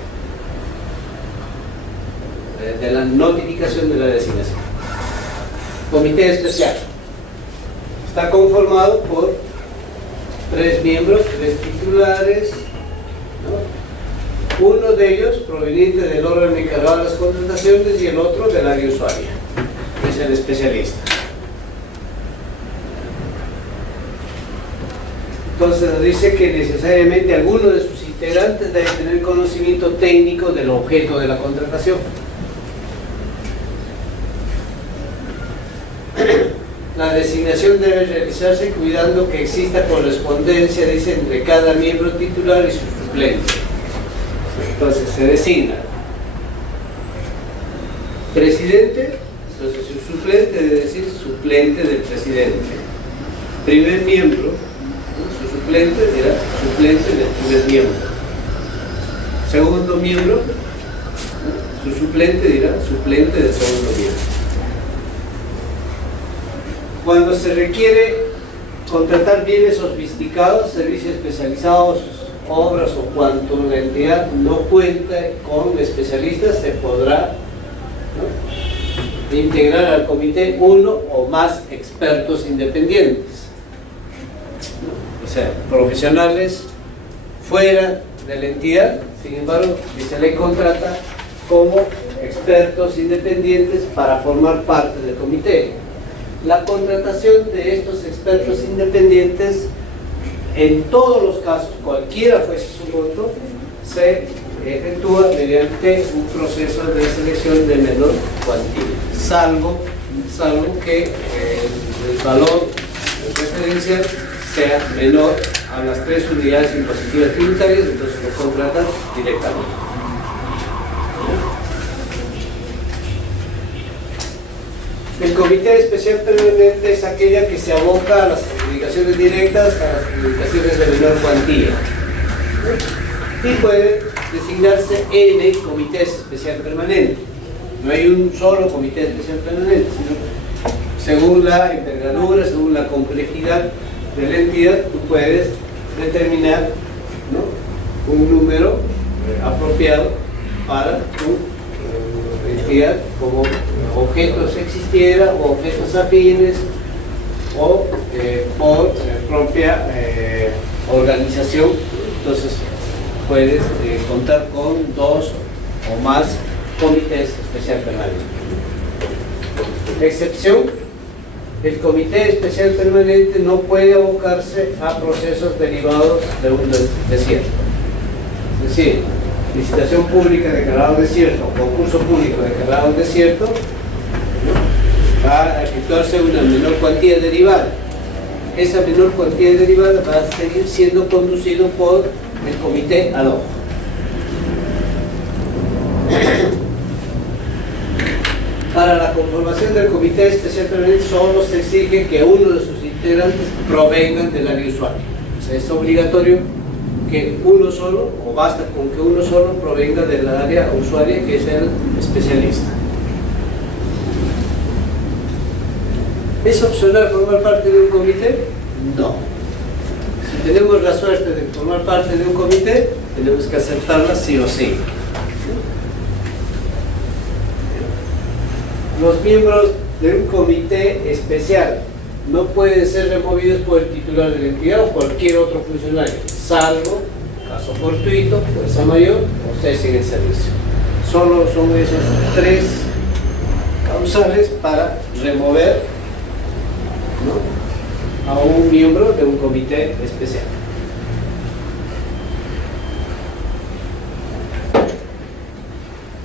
de la notificación de la designación. Comité especial está conformado por 3 miembros, 3 titulares, ¿no? Uno de ellos proveniente del órgano encargado de las contrataciones y el otro del área usuaria, que es el especialista. Entonces nos dice que necesariamente alguno de sus integrantes debe tener conocimiento técnico del objeto de la contratación. La designación debe realizarse cuidando que exista correspondencia, dice, entre cada miembro titular y su suplente. Entonces se designa presidente, entonces su suplente debe decir suplente del presidente. Primer miembro, ¿no? Su suplente dirá suplente del primer miembro. Segundo miembro, ¿no? Su suplente dirá suplente del segundo miembro. Cuando se requiere contratar bienes sofisticados, servicios especializados, obras o cuanto la entidad no cuenta con especialistas, se podrá, ¿no?, integrar al comité uno o más expertos independientes, ¿no? O sea, profesionales fuera de la entidad, sin embargo, que se le contrata como expertos independientes para formar parte del comité. La contratación de estos expertos independientes, en todos los casos, cualquiera fuese su voto, se efectúa mediante un proceso de selección de menor cuantía, salvo que el valor referencial sea menor a las 3 unidades impositivas tributarias, entonces lo contratan directamente. El comité especial permanente es aquella que se aboca a las comunicaciones directas, a las comunicaciones de menor cuantía, y puede designarse N comités especial permanente. No hay un solo comité especial permanente, sino según la envergadura, según la complejidad de la entidad, tú puedes determinar, ¿no?, un número apropiado para tu entidad, como objetos existiera o objetos afines, o por propia organización. Entonces puedes contar con 2 o más comités especial permanente. Excepción: el comité especial permanente no puede abocarse a procesos derivados de un desierto. Es decir, licitación pública declarado desierto, concurso público declarado desierto, va a efectuarse una menor cuantía derivada. Esa menor cuantía derivada va a seguir siendo conducido por el comité ad hoc. Para la conformación del comité especial permanente solo se exige que uno de sus integrantes provengan del área usuaria. O sea, es obligatorio que uno solo, o basta con que uno solo provenga del área usuaria, que es el especialista. ¿Es opcional formar parte de un comité? No. Si tenemos la suerte de formar parte de un comité, tenemos que aceptarla sí o sí. Los miembros de un comité especial no pueden ser removidos por el titular de la entidad o cualquier otro funcionario, salvo caso fortuito, fuerza mayor o cese en el servicio. Solo son esos 3 causales para remover, ¿no?, a un miembro de un comité especial.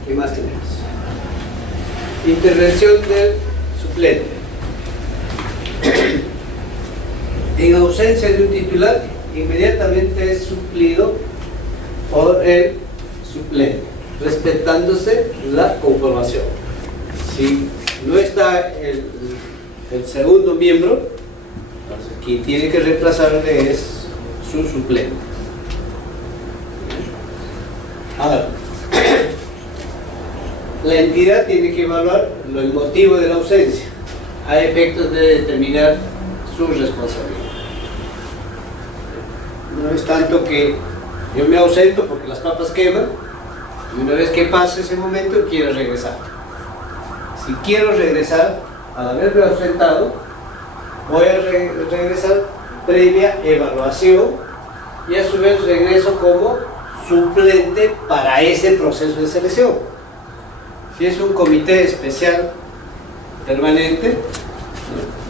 ¿Qué más tenemos? Intervención del suplente. En ausencia de un titular, inmediatamente es suplido por el suplente, respetándose la conformación. Si no está el segundo miembro, entonces quien tiene que reemplazarle es su suplente. Ahora, la entidad tiene que evaluar el motivo de la ausencia a efectos de determinar su responsabilidad. No es tanto que yo me ausento porque las papas queman y una vez que pase ese momento quiero regresar. Si quiero regresar, al haberme ausentado, voy a regresar previa evaluación y a su vez regreso como suplente para ese proceso de selección. Si es un comité especial permanente,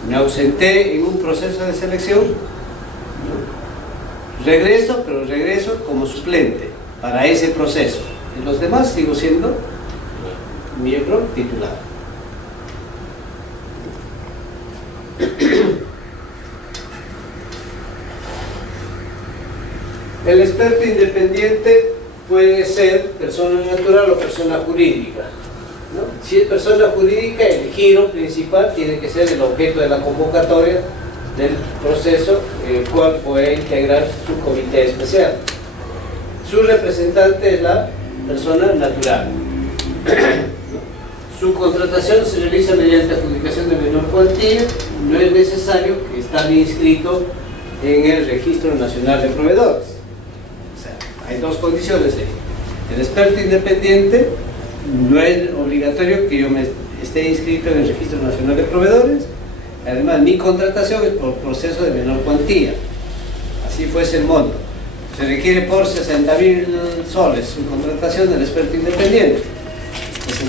me ausenté en un proceso de selección, regreso, pero regreso como suplente para ese proceso. En los demás sigo siendo miembro titular. El experto independiente puede ser persona natural o persona jurídica, ¿no? Si es persona jurídica, el giro principal tiene que ser el objeto de la convocatoria del proceso, el cual puede integrar su comité especial. Su representante es la persona natural. Su contratación se realiza mediante adjudicación de menor cuantía. No es necesario que esté inscrito en el Registro Nacional de Proveedores. O sea, hay 2 condiciones ahí. El experto independiente no es obligatorio que yo me esté inscrito en el Registro Nacional de Proveedores. Además, mi contratación es por proceso de menor cuantía. Así fuese el monto. Se requiere por 60.000 soles su contratación del experto independiente.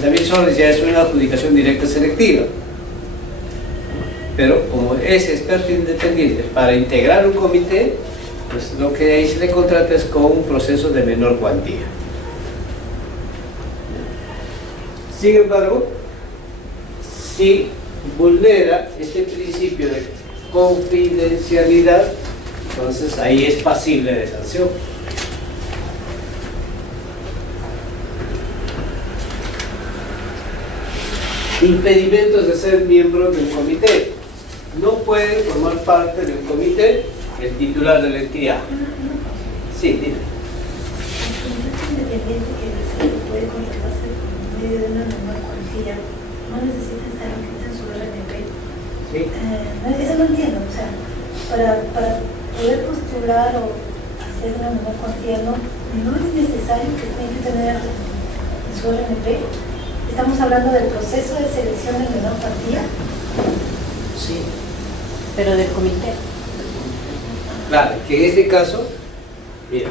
60.000 soles ya es una adjudicación directa selectiva. Pero como es experto independiente para integrar un comité, pues lo que ahí se le contrata es con un proceso de menor cuantía. Sin embargo, si vulnera este principio de confidencialidad, entonces ahí es pasible de sanción. Impedimentos de ser miembro de un comité. No puede formar parte de un comité el titular de la entidad. Sí, dime. Independiente que se puede contratarse por medio de una menor cuantía, no necesita estar inscrito en su RNP. Sí. Eso no entiendo, o sea, para poder postular o hacer una menor cuantía, no es necesario que tenga que tener en su RNP. Estamos hablando del proceso de selección de menor cuantía. Sí. Pero del comité. Claro, que en este caso, mira,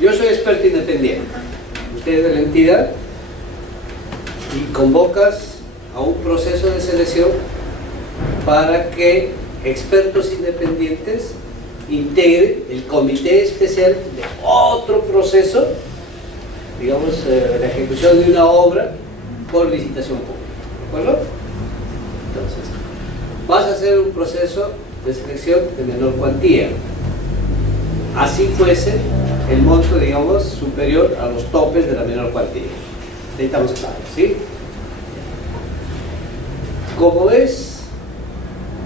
yo soy experto independiente, usted es de la entidad y convocas a un proceso de selección para que expertos independientes integren el comité especial de otro proceso, digamos, la ejecución de una obra por licitación pública, ¿de acuerdo? Entonces, vas a hacer un proceso de selección de menor cuantía. Así fuese el monto, digamos, superior a los topes de la menor cuantía. Ahí estamos claros, ¿sí? Como es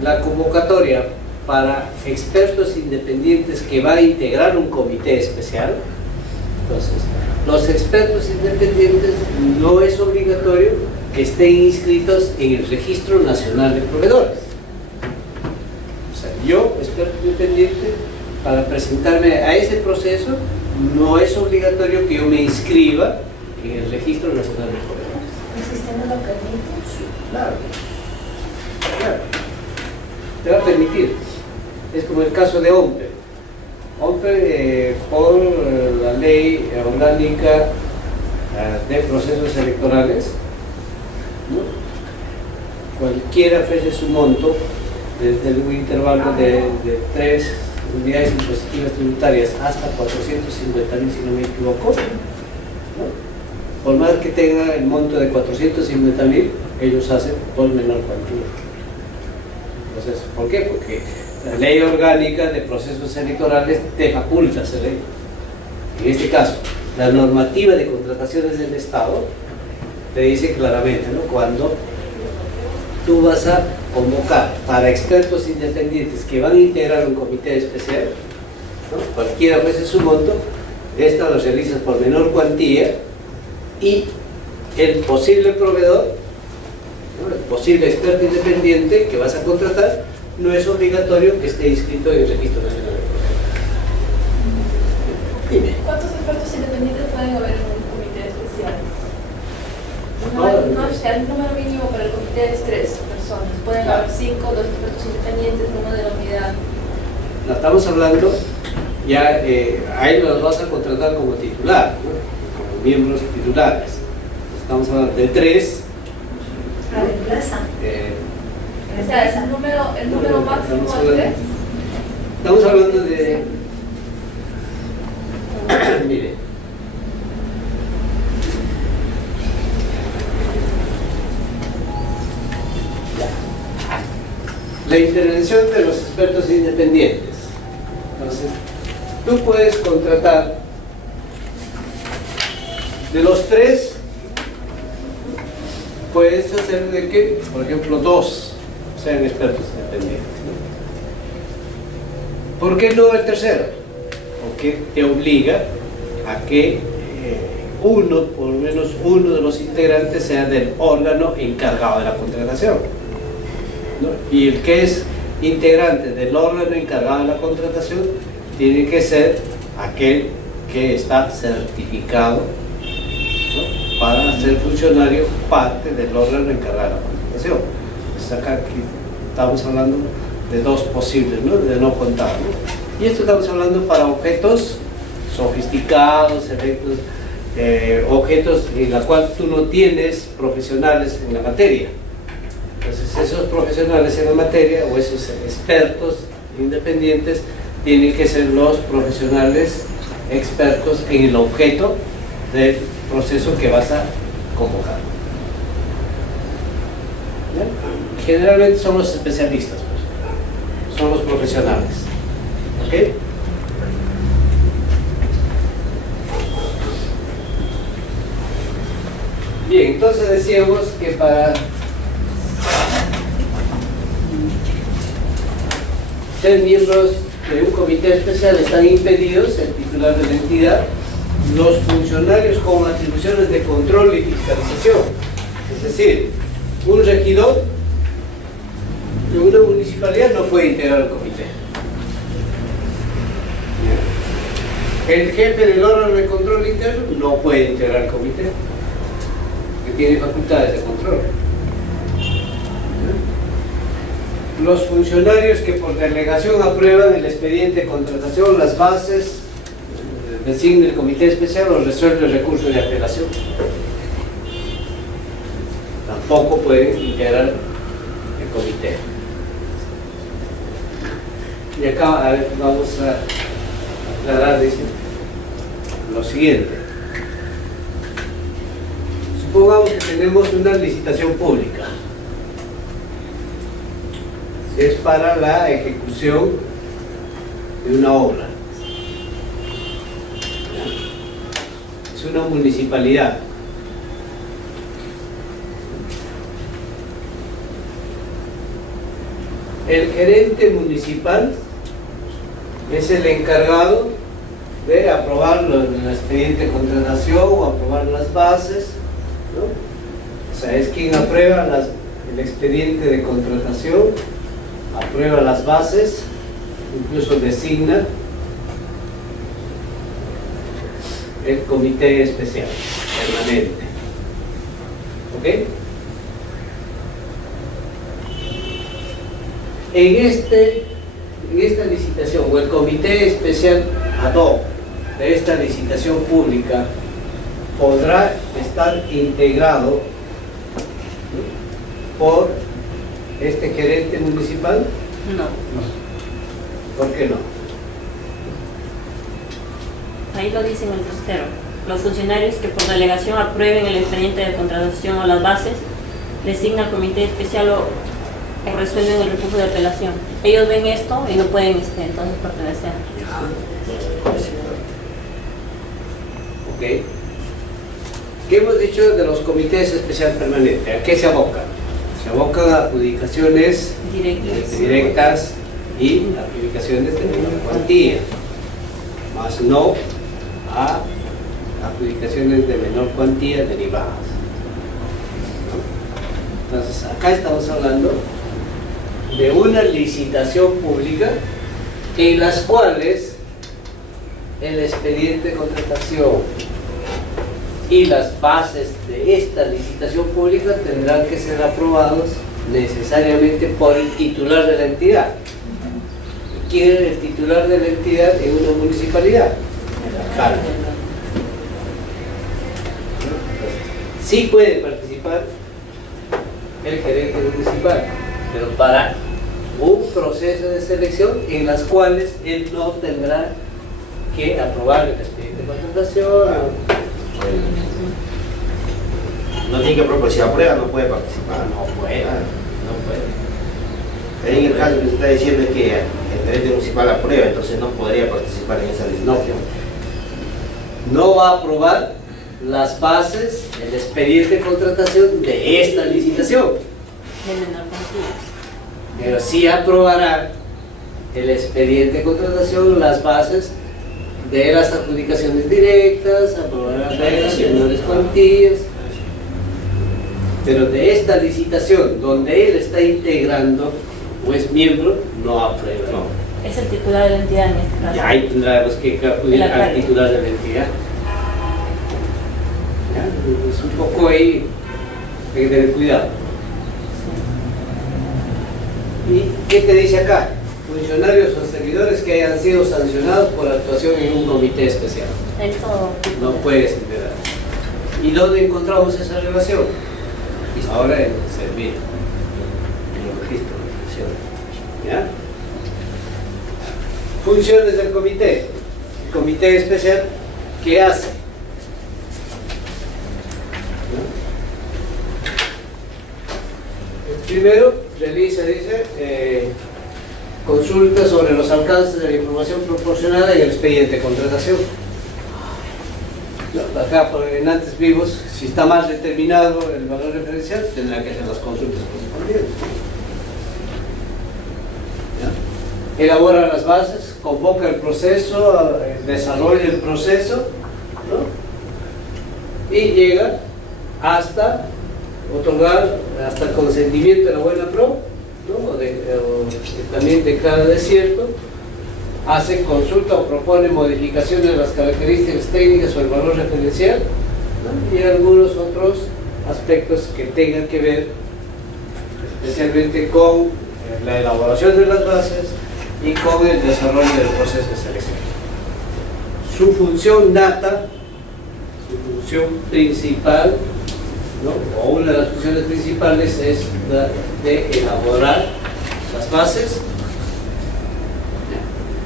la convocatoria para expertos independientes que va a integrar un comité especial, entonces, los expertos independientes no es obligatorio que estén inscritos en el Registro Nacional de Proveedores. O sea, yo, experto independiente, para presentarme a ese proceso, no es obligatorio que yo me inscriba en el Registro Nacional de Proveedores. ¿El sistema lo permite? Sí, claro. Claro. te va a permitir. Es como el caso de OMPE. OMPE, por la ley orgánica de procesos electorales, ¿no? Cualquiera ofrece su monto desde un intervalo de 3 unidades impositivas tributarias hasta 450.000, si no me equivoco, ¿no? Por más que tenga el monto de 450.000, ellos hacen por menor cuantía. Entonces, ¿por qué? Porque la ley orgánica de procesos electorales te faculta esa ley. En este caso, la normativa de contrataciones del Estado te dice claramente, ¿no? Cuando tú vas a convocar para expertos independientes que van a integrar un comité especial, ¿no? Cualquiera ofrece su monto, esta lo realizas por menor cuantía y el posible proveedor, ¿no? El posible experto independiente que vas a contratar, no es obligatorio que esté inscrito en el Registro Nacional de Dime. ¿Cuántos expertos independientes pueden haber en un comité especial? No, O sea, el número mínimo para el comité es 3 personas. Pueden haber 5, 2 expertos independientes, uno de la unidad. No, estamos hablando, ya ahí los vas a contratar como titular, ¿no? Como miembros titulares. Estamos hablando de 3. A reemplaza. O sea, el número máximo es 3. Estamos hablando de... Mire. La intervención de los expertos independientes. Entonces, tú puedes contratar de los 3, puedes hacer de que, por ejemplo, 2 sean expertos independientes, ¿no? ¿Por qué no el tercero? Porque te obliga a que uno, por lo menos uno de los integrantes sea del órgano encargado de la contratación, ¿no? Y el que es integrante del órgano encargado de la contratación tiene que ser aquel que está certificado, ¿no? Para ser funcionario parte del órgano encargado de la contratación. Pues acá aquí estamos hablando de 2 posibles, ¿no? De no contar, ¿no? Y esto estamos hablando para objetos sofisticados, objetos en la cual tú no tienes profesionales en la materia. Entonces esos profesionales en la materia o esos expertos independientes tienen que ser los profesionales expertos en el objeto del proceso que vas a convocar. ¿Ya? Generalmente son los especialistas, pues. Son los profesionales. ¿Ok? Bien, entonces decíamos que para ser miembros de un comité especial están impedidos el titular de la entidad, los funcionarios con atribuciones de control y fiscalización. Es decir, un regidor de una municipalidad no puede integrar el comité. El jefe del órgano de control interno no puede integrar el comité, que tiene facultades de control. Los funcionarios que por delegación aprueban el expediente de contratación, las bases, designa el comité especial o resuelve el recurso de apelación. Tampoco pueden integrar el comité. Y acá, a ver, vamos a aclarar lo siguiente. Supongamos que tenemos una licitación pública. Es para la ejecución de una obra. Es una municipalidad. El gerente municipal es el encargado de aprobar el expediente de contratación o aprobar las bases, ¿no? O sea, es quien aprueba el expediente de contratación, aprueba las bases, incluso designa el comité especial permanente. ¿Ok? en esta licitación, o el comité especial ad hoc de esta licitación pública podrá estar integrado por este gerente municipal? No. ¿Por qué no? Ahí lo dice en el tercero. Los funcionarios que por delegación aprueben el expediente de contratación o las bases, designa al comité especial o resuelven el recurso de apelación. Ellos ven esto y no pueden entonces pertenecer. Ok. ¿Qué hemos dicho de los comités especial permanentes? ¿A qué se abocan? Se abocan a adjudicaciones directas y adjudicaciones de menor cuantía, más no a adjudicaciones de menor cuantía derivadas. Entonces, acá estamos hablando de una licitación pública en las cuales el expediente de contratación y las bases de esta licitación pública tendrán que ser aprobados necesariamente por el titular de la entidad. ¿Quién es el titular de la entidad en una municipalidad? El alcalde. Sí puede participar el gerente municipal, pero para un proceso de selección en las cuales él no tendrá que aprobar el expediente de contratación. No tiene que aprobar, si aprueba no puede participar. No puede. En el caso que se está diciendo es que el gerente municipal aprueba, entonces no podría participar en esa licitación. No va a aprobar las bases, el expediente de contratación de esta licitación, De menor cuantía. pero sí aprobará el expediente de contratación, las bases de las adjudicaciones directas, aprobará de las menores cuantías, pero de esta licitación donde él está integrando o es miembro, no aprueba. Es el titular de la entidad en este caso. Ya ahí tendremos que acudir al titular de la entidad. Ya, es un poco ahí, hay que tener cuidado. ¿Y qué te dice acá? Funcionarios o servidores que hayan sido sancionados por actuación en un comité especial. Esto No puedes integrar. ¿Y dónde encontramos esa relación? Ahora en el servicio, en el registro de funciones. ¿Ya? Funciones del comité. El comité especial, ¿qué hace? ¿No? Primero, realiza, dice, consulta sobre los alcances de la información proporcionada en el expediente de contratación. No, acá, en antes vivos, si está mal determinado el valor referencial, tendrá que hacer las consultas correspondientes. ¿Ya? Elabora las bases, convoca el proceso, desarrolla el proceso, ¿no? Y llega hasta otorgar, hasta el consentimiento de la buena pro, ¿no? O también declara desierto, hace consulta o propone modificaciones de las características técnicas o el valor referencial, ¿no? Y algunos otros aspectos que tengan que ver especialmente con la elaboración de las bases y con el desarrollo del proceso de selección. Su función nata, su función principal, ¿no? O una de las funciones principales es la de elaborar las bases.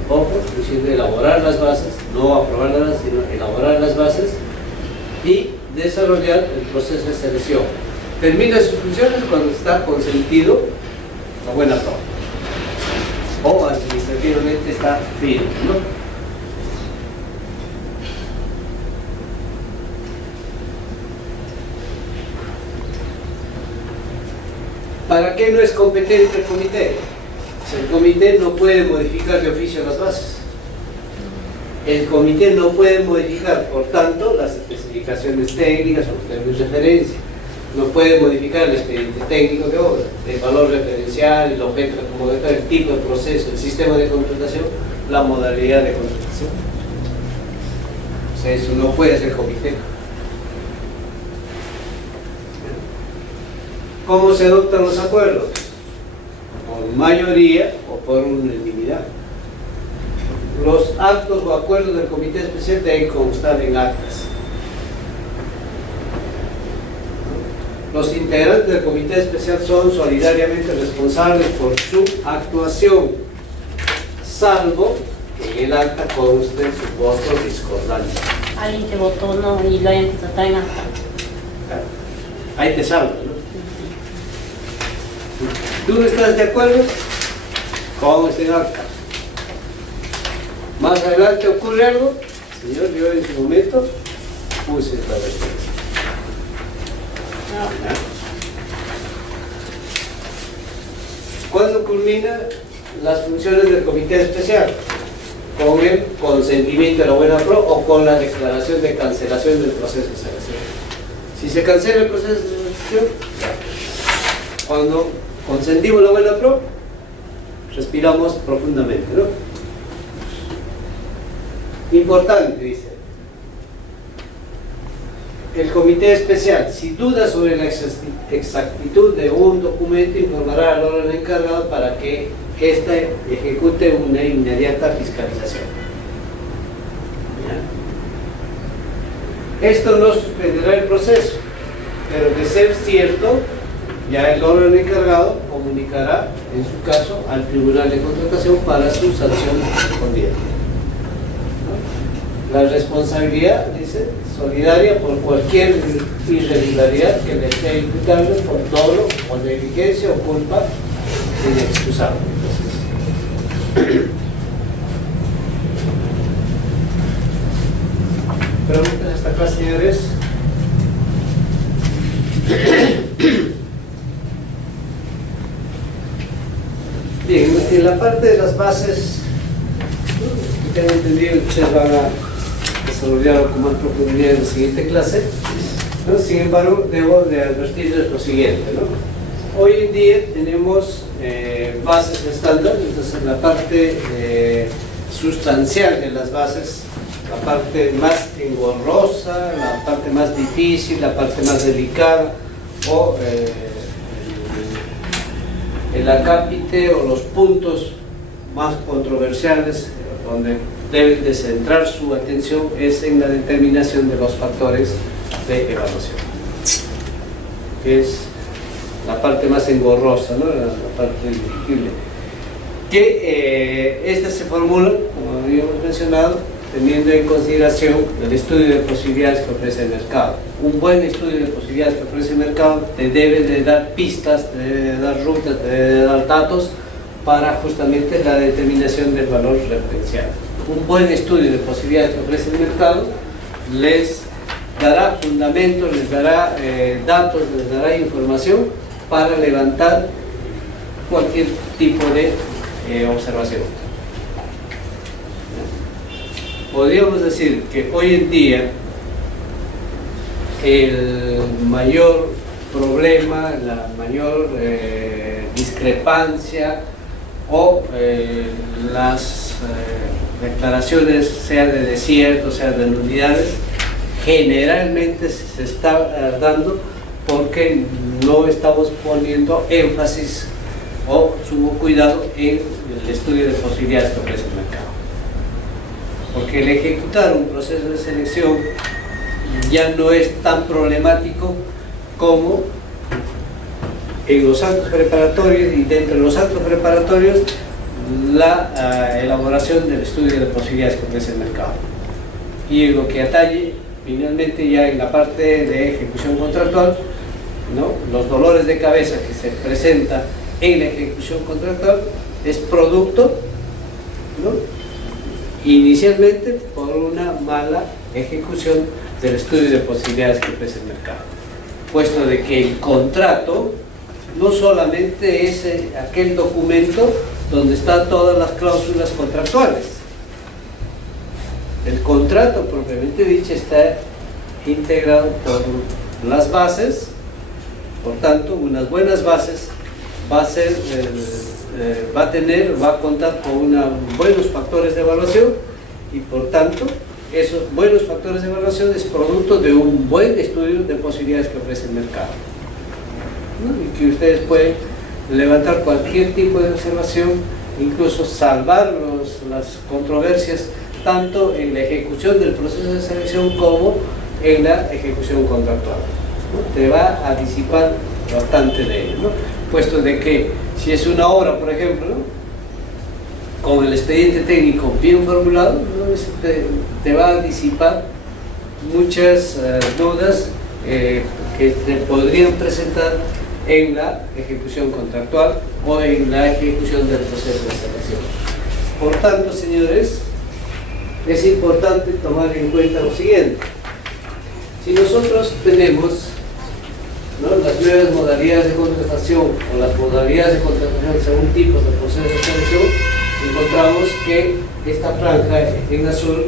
Ojo, es de elaborar las bases, no aprobarlas, sino elaborar las bases y desarrollar el proceso de selección. Termina sus funciones cuando está consentido la buena prueba o administrativamente está firme, ¿no? ¿Para qué no es competente el comité? El comité no puede modificar de oficio las bases. El comité no puede modificar, por tanto, las especificaciones técnicas o los términos de referencia. No puede modificar el expediente técnico de obra, el valor referencial, el objeto de convocatoria, el tipo de proceso, el sistema de contratación, la modalidad de contratación. O sea, eso no puede hacer el comité. ¿Cómo se adoptan los acuerdos? Con por mayoría o por unanimidad. Los actos o acuerdos del comité especial deben constar en actas. Los integrantes del comité especial son solidariamente responsables por su actuación, salvo que en el acta conste su voto discordante. Alguien que votó no y lo hayan tratado en acta. Claro. Ahí te salva, ¿no? ¿Tú no estás de acuerdo? Conste en acta. Más adelante ocurre algo, señor, yo en su momento puse esta respuesta. ¿Cuándo culmina las funciones del comité especial? Con el consentimiento de la buena pro o con la declaración de cancelación del proceso de selección. Si se cancela el proceso de selección, cuando consentimos la buena pro, respiramos profundamente, ¿no? Importante, dice el comité especial, si duda sobre la exactitud de un documento, informará al órgano encargado para que éste ejecute una inmediata fiscalización. ¿Ya? Esto no suspenderá el proceso, pero de ser cierto, ya el órgano encargado comunicará, en su caso, al Tribunal de Contratación para su sanción correspondiente. La responsabilidad, dice, solidaria por cualquier irregularidad que le sea imputable por dolo o negligencia o culpa inexcusable. ¿Preguntas hasta acá, señores? Bien, en la parte de las bases, tengo entendido que ustedes van a desarrollarlo con más profundidad en la siguiente clase, ¿no? Sin embargo, debo de advertirles lo siguiente, ¿no? Hoy en día tenemos bases estándar, entonces en la parte sustancial de las bases, la parte más engorrosa, la parte más difícil, la parte más delicada, o el acápite o los puntos más controversiales donde deben de centrar su atención es en la determinación de los factores de evaluación, que es la parte más engorrosa, ¿no? La parte difícil, que esta se formula, como habíamos mencionado, teniendo en consideración el estudio de posibilidades que ofrece el mercado. Un buen estudio de posibilidades que ofrece el mercado te debe de dar pistas, te debe de dar rutas, te debe de dar datos para justamente la determinación del valor referencial. Un buen estudio de posibilidades que ofrece el mercado les dará fundamentos, les dará datos, les dará información para levantar cualquier tipo de observación. Podríamos decir que hoy en día el mayor problema, la mayor discrepancia o las declaraciones, sea de desierto, sea de nulidades, generalmente se está dando porque no estamos poniendo énfasis o sumo cuidado en el estudio de posibilidades que ofrece el mercado. Porque el ejecutar un proceso de selección ya no es tan problemático como en los actos preparatorios, y dentro de los actos preparatorios la elaboración del estudio de posibilidades que ofrece el mercado. Y en lo que atañe finalmente ya en la parte de ejecución contractual, ¿no? Los dolores de cabeza que se presentan en la ejecución contractual es producto, ¿no? Inicialmente por una mala ejecución del estudio de posibilidades que ofrece el mercado, puesto de que el contrato no solamente es aquel documento donde están todas las cláusulas contractuales. El contrato propiamente dicho está integrado por las bases, por tanto unas buenas bases va a contar con buenos factores de evaluación, y por tanto esos buenos factores de evaluación es producto de un buen estudio de posibilidades que ofrece el mercado, ¿no? Y que ustedes pueden levantar cualquier tipo de observación, incluso salvar las controversias, tanto en la ejecución del proceso de selección como en la ejecución contractual, ¿no? Te va a disipar bastante de ello, ¿no? Puesto de que si es una obra, por ejemplo, ¿no?, con el expediente técnico bien formulado, ¿no?, te va a disipar muchas dudas que te podrían presentar en la ejecución contractual o en la ejecución del proceso de selección. Por tanto, señores, es importante tomar en cuenta lo siguiente. Si nosotros tenemos, ¿no?, las nuevas modalidades de contratación o las modalidades de contratación según tipos de proceso de selección, encontramos que esta franja en azul,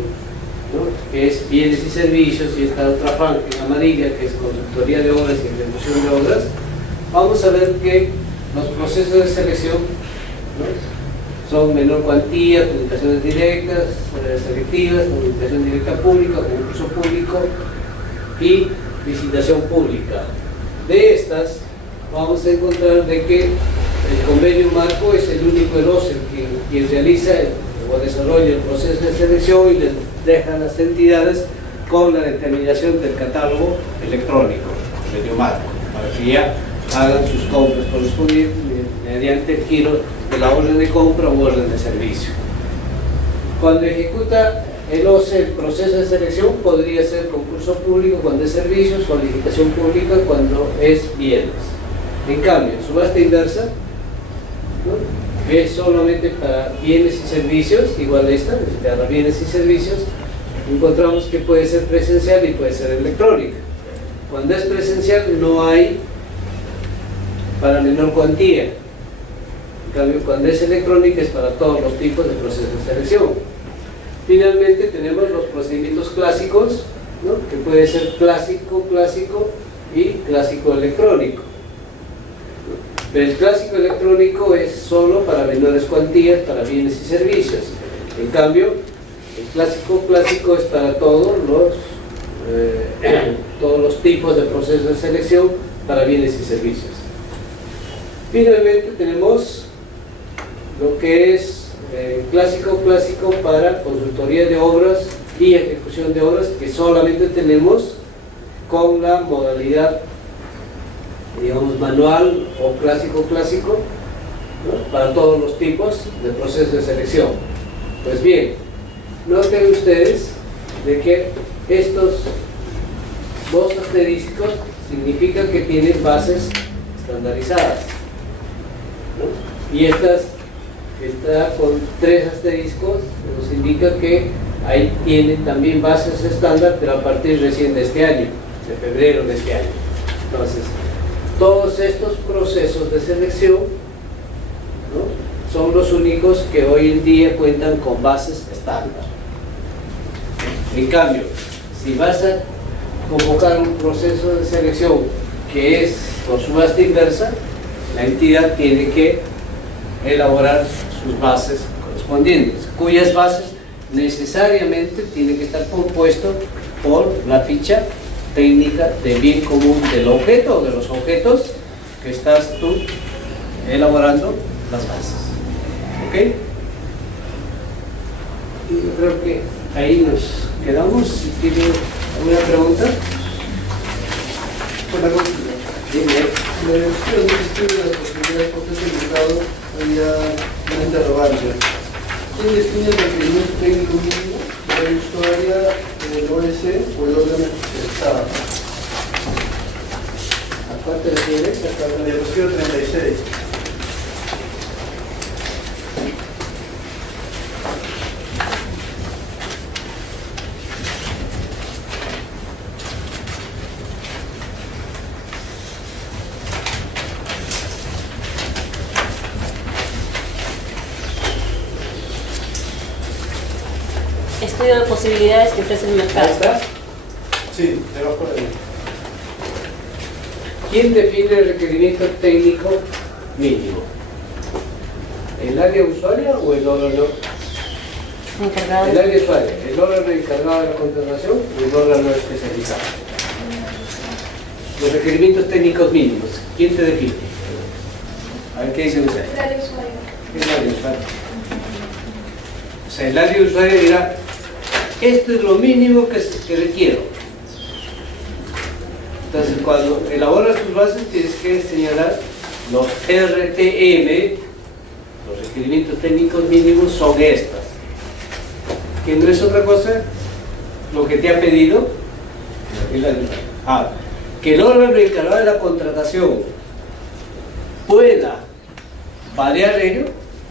¿no?, que es bienes y servicios, y esta otra franja en amarilla, que es consultoría de obras y ejecución de obras, vamos a ver que los procesos de selección, ¿no?, son menor cuantía, comunicaciones directas, selectivas, comunicación directa pública, concurso público y licitación pública. De estas, vamos a encontrar de que el convenio marco es el único EROSER quien realiza o desarrolla el proceso de selección y les deja a las entidades con la determinación del catálogo electrónico, convenio marco, para que ya hagan sus compras correspondientes mediante el giro de la orden de compra o orden de servicio. Cuando ejecuta el OCE el proceso de selección, podría ser concurso público cuando es servicios o licitación pública cuando es bienes. En cambio, subasta inversa, ¿no?, que es solamente para bienes y servicios, igual esta, para bienes y servicios, encontramos que puede ser presencial y puede ser electrónica. Cuando es presencial no hay para menor cuantía. En cambio, cuando es electrónica es para todos los tipos de procesos de selección. Finalmente tenemos los procedimientos clásicos, ¿no?, que puede ser clásico y clásico electrónico. Pero el clásico electrónico es solo para menores cuantías, para bienes y servicios. En cambio, el clásico es para todos los tipos de procesos de selección para bienes y servicios. Finalmente tenemos lo que es clásico para consultoría de obras y ejecución de obras, que solamente tenemos con la modalidad, digamos, manual o clásico, ¿no?, para todos los tipos de procesos de selección. Pues bien, noten ustedes de que estos dos asteriscos significan que tienen bases estandarizadas, ¿no?, y esta con 3 asteriscos nos indica que ahí tienen también bases estándar, pero a partir recién de este año, de febrero de este año. Entonces, todos estos procesos de selección, ¿no?, son los únicos que hoy en día cuentan con bases estándar. En cambio, si vas a convocar un proceso de selección que es por subasta inversa, la entidad tiene que elaborar sus bases correspondientes, cuyas bases necesariamente tienen que estar compuesto por la ficha técnica de bien común del objeto o de los objetos que estás tú elaborando las bases. ¿Ok? Y yo creo que ahí nos quedamos. Si tiene alguna pregunta. Una consulta. La dirección de estudio de las posibilidades por este mercado había una interrogante. ¿Quién define el requerimiento técnico mínimo de la usuaria, el OS o el órgano especializado? ¿A cuál te refieres? Hasta la diapositiva 36. Estudio de posibilidades que ofrece el mercado. ¿Ahí está? Sí, debajo de ahí. ¿Quién define el requerimiento técnico mínimo? ¿El área usuaria o el órgano? Encargado. El área usuaria, el órgano encargado de la contratación o el órgano especializado. Los requerimientos técnicos mínimos, ¿quién te define? A ver, ¿qué dicen ustedes? El área usuario. ¿Qué es el área usuario? O sea, el área usuario dirá, esto es lo mínimo que requiero. Entonces, cuando elaboras tus bases, tienes que señalar los RTM, los requerimientos técnicos mínimos son estas, que no es otra cosa lo que te ha pedido el área usuario. Ah, que el órgano encargado de la contratación pueda variar ello,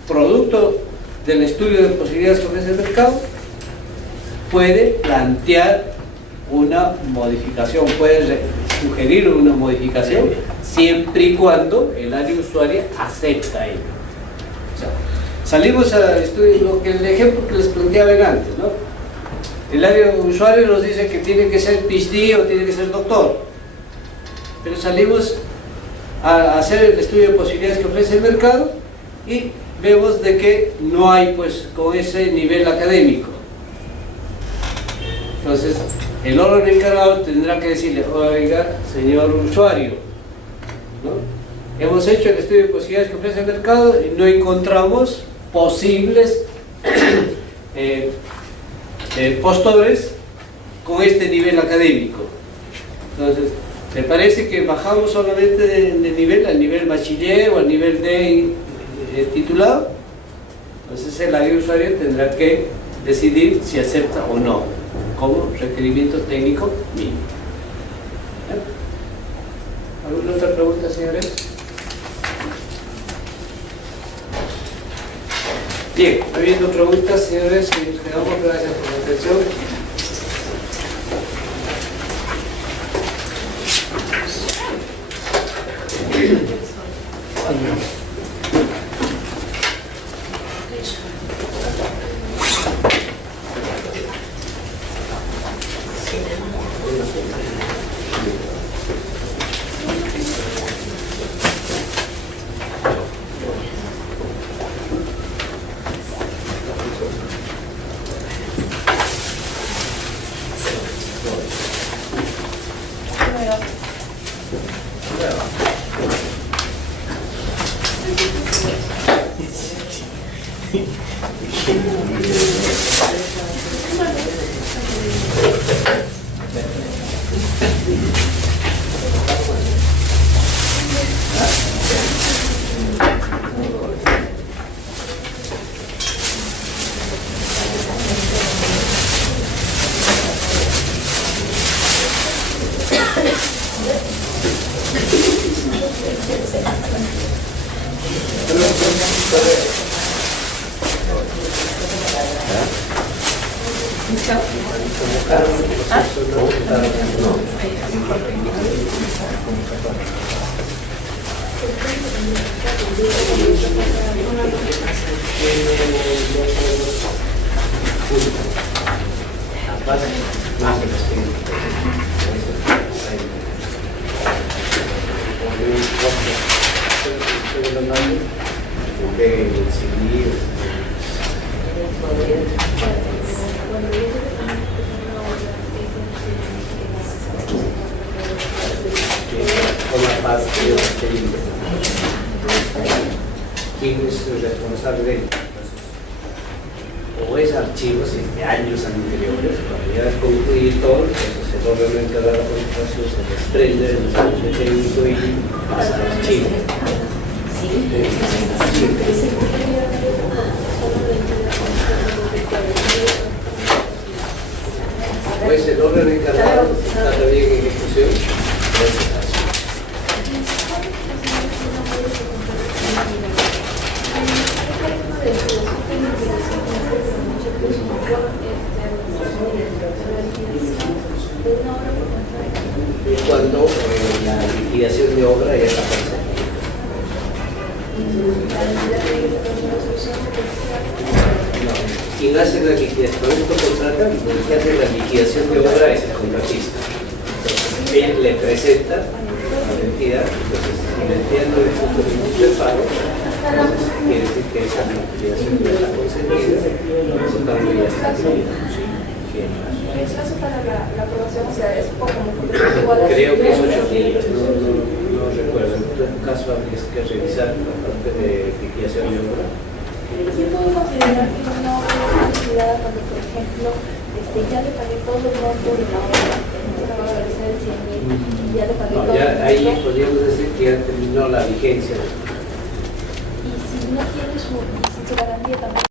producto del estudio de posibilidades que ofrece el mercado, puede plantear una modificación, puede sugerir una modificación, siempre y cuando el área usuaria acepta ello. O sea, salimos a estudio, el ejemplo que les planteaba antes, ¿no? El área usuario nos dice que tiene que ser PhD o tiene que ser doctor, pero salimos a hacer el estudio de posibilidades que ofrece el mercado y vemos de que no hay pues con ese nivel académico. Entonces el órgano encargado tendrá que decirle, oiga, señor usuario, ¿no? Hemos hecho el estudio de posibilidades que ofrece el mercado y no encontramos posibles postores con este nivel académico. Entonces, ¿te parece que bajamos solamente de nivel, al nivel bachiller o al nivel de titulado? Entonces el área usuario tendrá que decidir si acepta o no como requerimiento técnico mínimo. ¿Alguna otra pregunta, señores? Bien, habiendo preguntas, señores, nos quedamos. Gracias por la atención. ¿Quién es el responsable de ello? O es archivos de años anteriores, cuando ya concluye todo, entonces el órgano encargado de la contratación se desprende del desarrollo técnico y pasa al archivo. Pues el órgano encargado está también en ejecución de este caso. Cuando la liquidación de obra ya está presente. Quien hace la liquidación, con esto contrata, quien hace la liquidación de obra es el contratista. Entonces, él le presenta a la entidad, entonces si la entidad no le puso ningún pago, entonces quiere decir que esa liquidación ya está concedida, por lo tanto ya está liquidada. ¿El plazo para la aprobación, o sea, es como igual? Creo que es 8 días, no recuerdo. todo caso habría que revisar la parte de liquidación de obra. Yo puedo considerar que una obra es considerada cuando, por ejemplo, ya le pagué todo el monto de la obra, la va a realizar el 100.000, y ya le pagué No, todo ya el ahí monto. podríamos decir que ya terminó la vigencia. Y si no tiene su, y si su garantía también